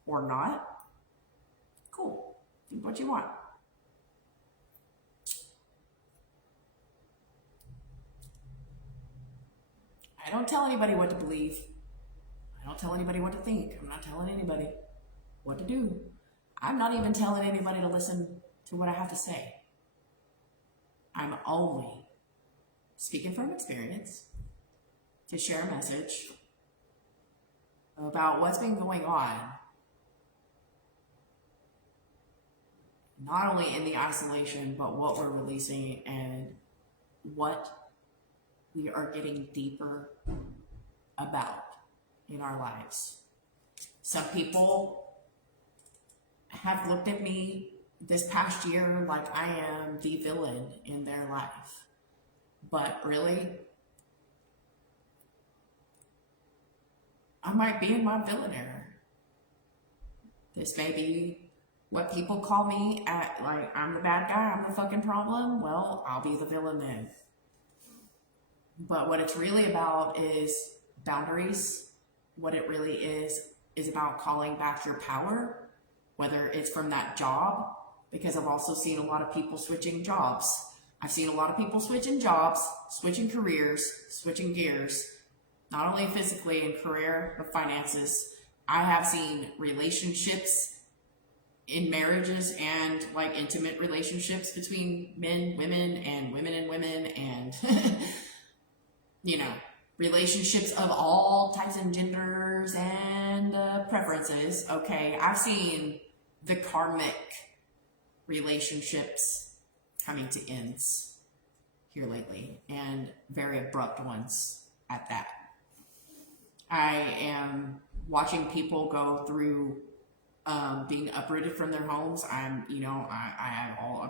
or not. Cool. Do what you want. I don't tell anybody what to believe. I don't tell anybody what to think. I'm not telling anybody what to do. I'm not even telling anybody to listen to what I have to say. I'm only speaking from experience to share a message about what's been going on, not only in the isolation, but what we're releasing and what we are getting deeper about in our lives. Some people have looked at me this past year like I am the villain in their life. But really, I might be in my villain era. This may be what people call me at, like, I'm the bad guy, I'm the fucking problem. Well, I'll be the villain then. But what it's really about is boundaries. What it really is about calling back your power, whether it's from that job, because I've also seen a lot of people switching jobs. I've seen a lot of people switching jobs, switching careers, switching gears, not only physically in career, but finances. I have seen relationships in marriages and like intimate relationships between men, women, and women, and you know, relationships of all types and genders and preferences. Okay, I've seen the karmic relationships coming to ends here lately, and very abrupt ones at that. I am watching people go through being uprooted from their homes. I've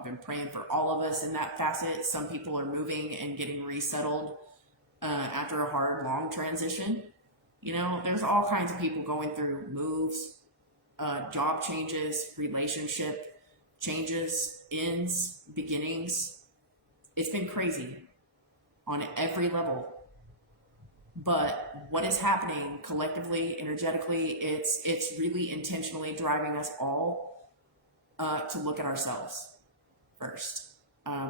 been praying for all of us in that facet. Some people are moving and getting resettled after a hard, long transition. You know, there's all kinds of people going through moves, job changes, relationship changes, ends, beginnings. It's been crazy on every level. But what is happening collectively, energetically, it's really intentionally driving us all to look at ourselves first,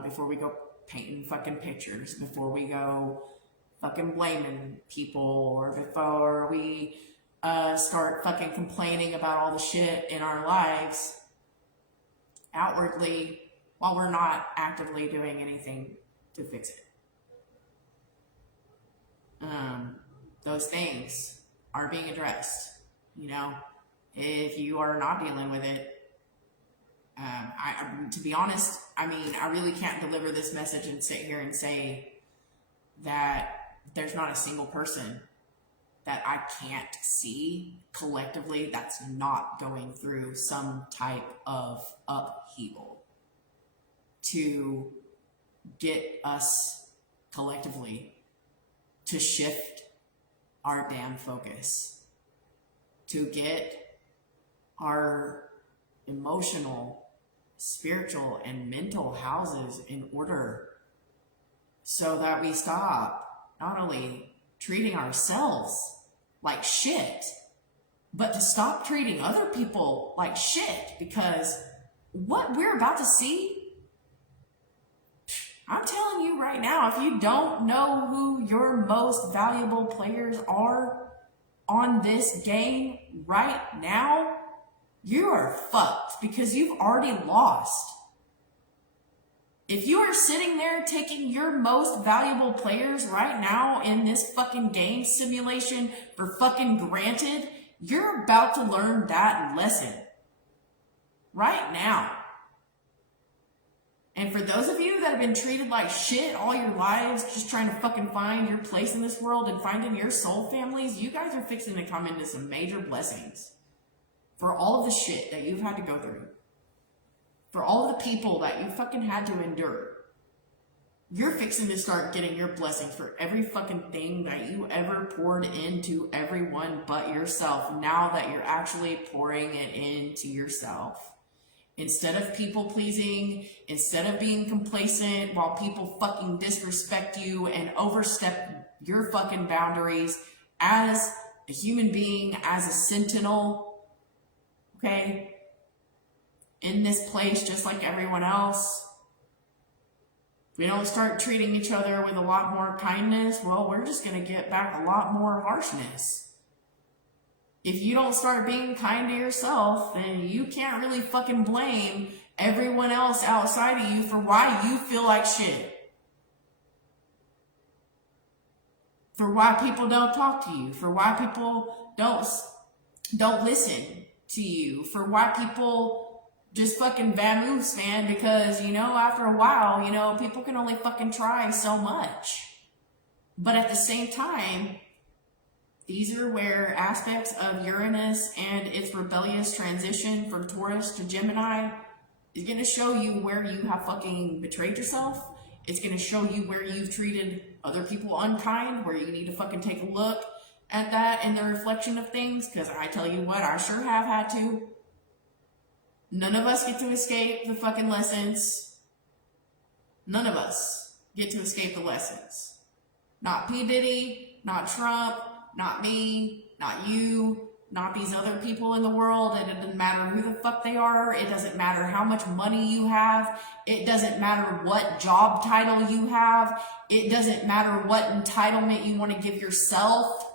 before we go painting fucking pictures, before we go fucking blaming people, or before we start fucking complaining about all the shit in our lives outwardly while we're not actively doing anything to fix it. Those things are being addressed. You know, if you are not dealing with it, to be honest, I mean, I really can't deliver this message and sit here and say that there's not a single person that I can't see collectively that's not going through some type of upheaval to get us collectively to shift our damn focus, to get our emotional, spiritual, and mental houses in order, so that we stop not only treating ourselves like shit, but to stop treating other people like shit. Because what we're about to see, I'm telling you right now, if you don't know who your most valuable players are on this game right now, you are fucked, because you've already lost. If you are sitting there taking your most valuable players right now in this fucking game simulation for fucking granted, you're about to learn that lesson right now. And for those of you that have been treated like shit all your lives, just trying to fucking find your place in this world and finding your soul families, you guys are fixing to come into some major blessings. For all of the shit that you've had to go through. For all of the people that you fucking had to endure. You're fixing to start getting your blessings for every fucking thing that you ever poured into everyone but yourself, now that you're actually pouring it into yourself. Instead of people pleasing, instead of being complacent while people fucking disrespect you and overstep your fucking boundaries as a human being, as a sentinel, okay, in this place just like everyone else. If we don't start treating each other with a lot more kindness, well, we're just going to get back a lot more harshness. If you don't start being kind to yourself, then you can't really fucking blame everyone else outside of you for why you feel like shit. For why people don't talk to you, for why people don't listen to you, for why people just fucking vamoose, man, because, you know, after a while, you know, people can only fucking try so much. But at the same time, these are where aspects of Uranus and its rebellious transition from Taurus to Gemini is going to show you where you have fucking betrayed yourself. It's going to show you where you've treated other people unkind, where you need to fucking take a look at that and the reflection of things, because I tell you what, I sure have had to. None of us get to escape the fucking lessons. None of us get to escape the lessons. Not P. Diddy, not Trump, not me, not you, not these other people in the world. And it doesn't matter who the fuck they are. It doesn't matter how much money you have. It doesn't matter what job title you have. It doesn't matter what entitlement you want to give yourself.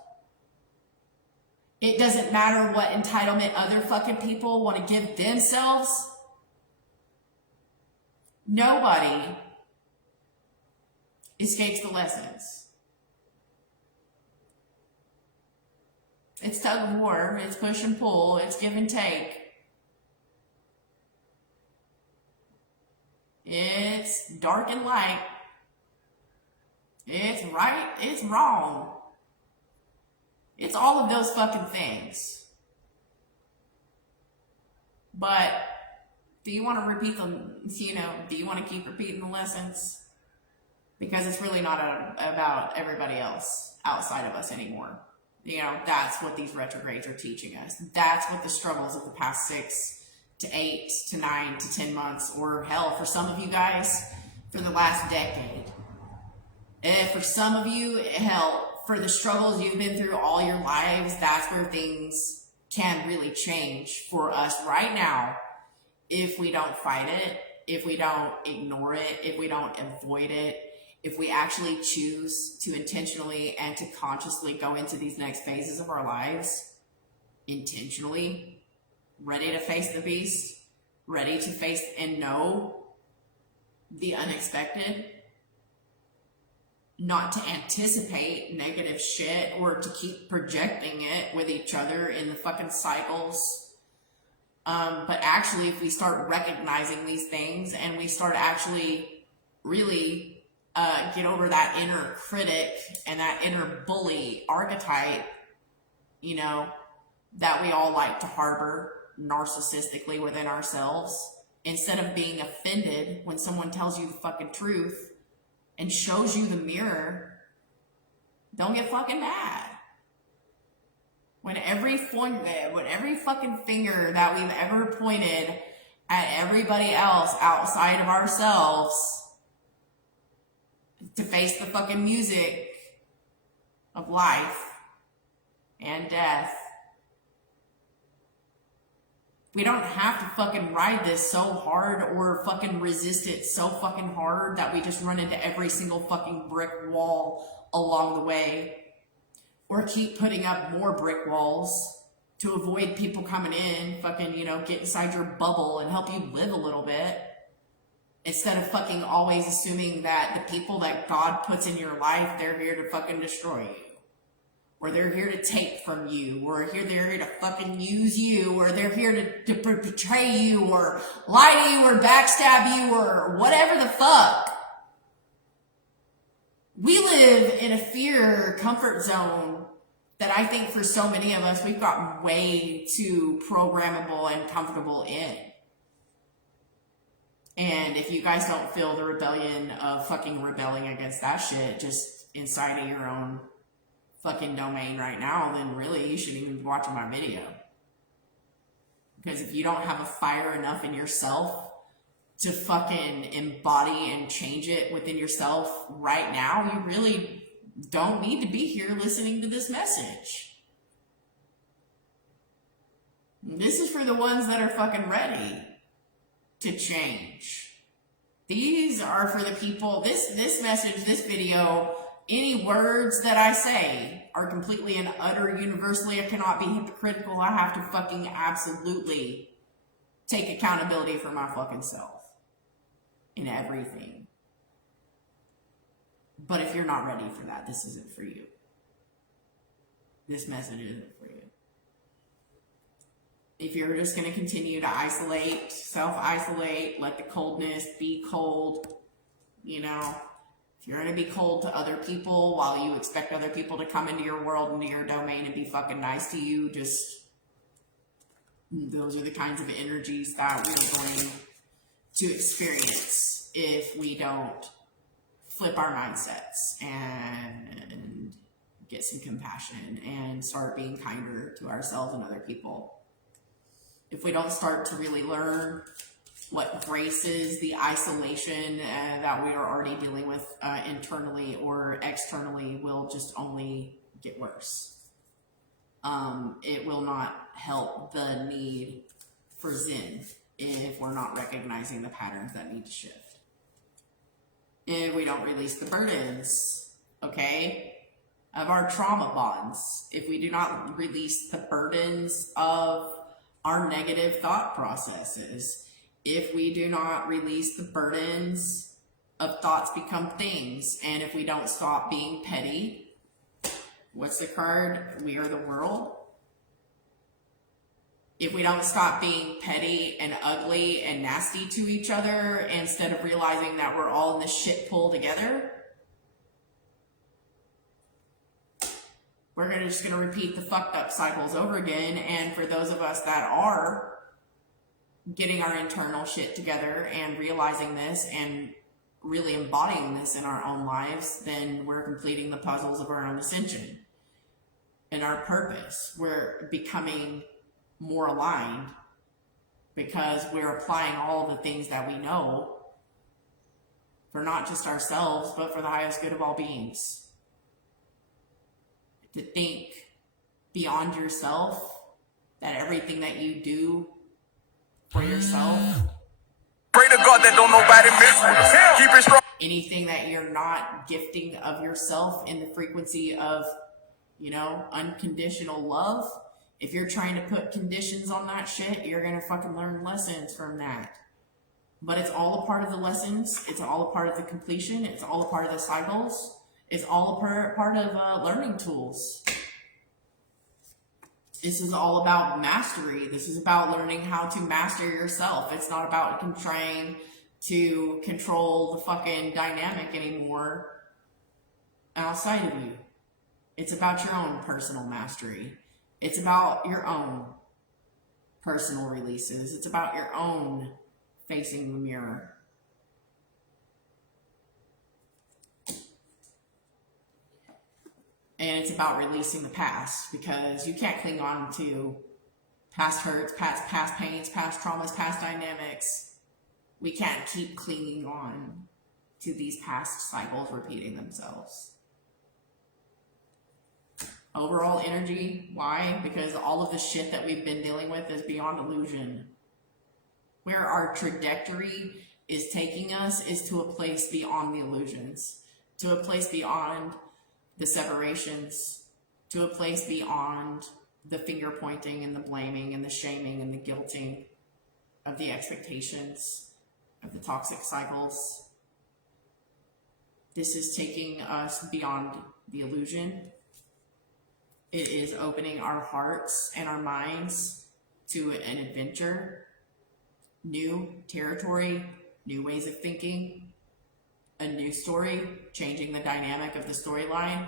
It doesn't matter what entitlement other fucking people want to give themselves. Nobody escapes the lessons. It's tug of war, it's push and pull, it's give and take. It's dark and light. It's right, it's wrong. It's all of those fucking things. But do you want to repeat them, do you want to keep repeating the lessons? Because it's really not about everybody else outside of us anymore. That's what these retrogrades are teaching us. That's what the struggles of the past 6 to 8 to 9 to 10 months, or hell, for some of you guys, for the last decade. And for some of you, hell, for the struggles you've been through all your lives, that's where things can really change for us right now if we don't fight it, if we don't ignore it, if we don't avoid it, if we actually choose to intentionally and to consciously go into these next phases of our lives, intentionally, ready to face the beast, ready to face and know the unexpected, not to anticipate negative shit or to keep projecting it with each other in the fucking cycles. But actually, if we start recognizing these things and we start actually really get over that inner critic and that inner bully archetype, that we all like to harbor narcissistically within ourselves, instead of being offended when someone tells you the fucking truth and shows you the mirror, don't get fucking mad. When every fucking finger that we've ever pointed at everybody else outside of ourselves to face the fucking music of life and death, we don't have to fucking ride this so hard or fucking resist it so fucking hard that we just run into every single fucking brick wall along the way, or keep putting up more brick walls to avoid people coming in, fucking, get inside your bubble and help you live a little bit, instead of fucking always assuming that the people that God puts in your life, they're here to fucking destroy you. Or they're here to take from you, or they're here to fucking use you, or they're here to betray you, or lie to you, or backstab you, or whatever the fuck. We live in a fear comfort zone that I think for so many of us, we've gotten way too programmable and comfortable in. And if you guys don't feel the rebellion of fucking rebelling against that shit just inside of your own fucking domain right now, then really you shouldn't even be watching my video. Because if you don't have a fire enough in yourself to fucking embody and change it within yourself right now, you really don't need to be here listening to this message. This is for the ones that are fucking ready to change. These are for the people, this message, this video, any words that I say are completely and utter universally. I cannot be hypocritical. I have to fucking absolutely take accountability for my fucking self in everything. But if you're not ready for that, this isn't for you. This message isn't for you. If you're just going to continue to isolate, self-isolate, let the coldness be cold, if you're going to be cold to other people while you expect other people to come into your world, into your domain and be fucking nice to you, those are the kinds of energies that we're going to experience if we don't flip our mindsets and get some compassion and start being kinder to ourselves and other people. if we don't start to really learn what braces the isolation that we are already dealing with internally or externally, will just only get worse. It will not help the need for Zen if we're not recognizing the patterns that need to shift. If we don't release the burdens, okay, of our trauma bonds, if we do not release the burdens of our negative thought processes, if we do not release the burdens of thoughts become things, and if we don't stop being petty, what's the card? We are the world. If we don't stop being petty and ugly and nasty to each other, instead of realizing that we're all in this shit pool together, we're just gonna repeat the fucked up cycles over again. And for those of us that are getting our internal shit together and realizing this and really embodying this in our own lives, then we're completing the puzzles of our own ascension and our purpose. We're becoming more aligned because we're applying all the things that we know for not just ourselves, but for the highest good of all beings. To think beyond yourself, that everything that you do for yourself, Pray to God that don't nobody mess with us. Keep it strong. anything that you're not gifting of yourself in the frequency of, unconditional love, if you're trying to put conditions on that shit, you're going to fucking learn lessons from that. But it's all a part of the lessons. It's all a part of the completion. It's all a part of the cycles. It's all a part of learning tools. This is all about mastery. This is about learning how to master yourself. It's not about trying to control the fucking dynamic anymore outside of you. It's about your own personal mastery. It's about your own personal releases. It's about your own facing the mirror. And it's about releasing the past, because you can't cling on to past hurts, past pains, past traumas, past dynamics. We can't keep clinging on to these past cycles repeating themselves. Overall energy, why? Because all of the shit that we've been dealing with is beyond illusion. Where our trajectory is taking us is to a place beyond the illusions, to a place beyond the separations, to a place beyond the finger pointing and the blaming and the shaming and the guilting of the expectations of the toxic cycles. This is taking us beyond the illusion. It is opening our hearts and our minds to an adventure, new territory, new ways of thinking, a new story, changing the dynamic of the storyline,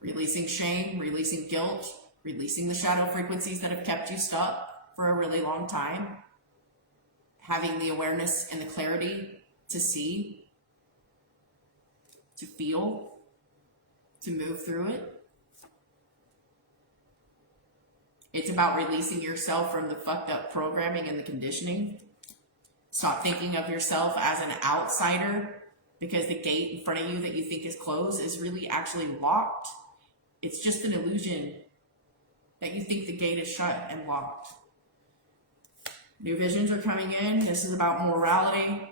releasing shame, releasing guilt, releasing the shadow frequencies that have kept you stuck for a really long time, having the awareness and the clarity to see, to feel, to move through it. It's about releasing yourself from the fucked up programming and the conditioning. Stop thinking of yourself as an outsider, because the gate in front of you that you think is closed is really actually locked. It's just an illusion that you think the gate is shut and locked. New visions are coming in. This is about morality.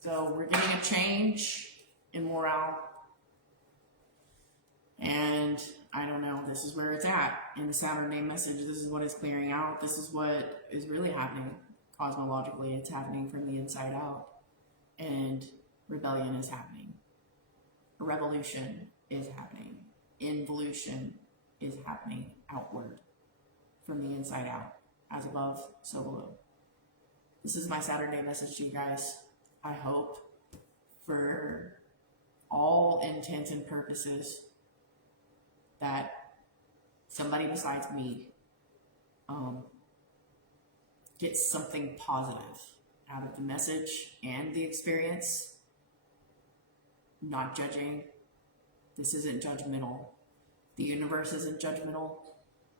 So we're getting a change in morale. And I don't know, this is where it's at in the Saturday message. This is what is clearing out. This is what is really happening cosmologically. It's happening from the inside out. And rebellion is happening. Revolution is happening. Involution is happening outward, from the inside out. As above, so below. This is my Saturday message to you guys. I hope, for all intents and purposes, that somebody besides me gets something positive out of the message and the experience, not judging. This isn't judgmental. The universe isn't judgmental,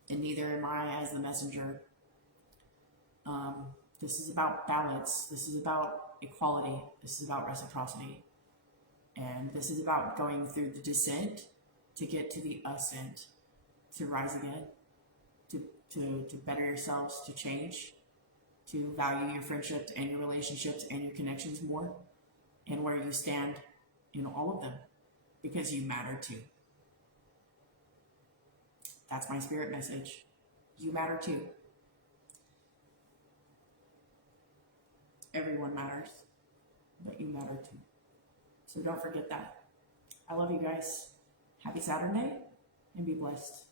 and neither am I as the messenger. This is about balance. This is about equality. This is about reciprocity. And this is about going through the descent to get to the ascent, to rise again, to better yourselves, to change, to value your friendships and your relationships and your connections more, and where you stand in all of them, because you matter too. That's my spirit message. You matter too. Everyone matters, but you matter too. So don't forget that. I love you guys. Happy Saturday, and be blessed.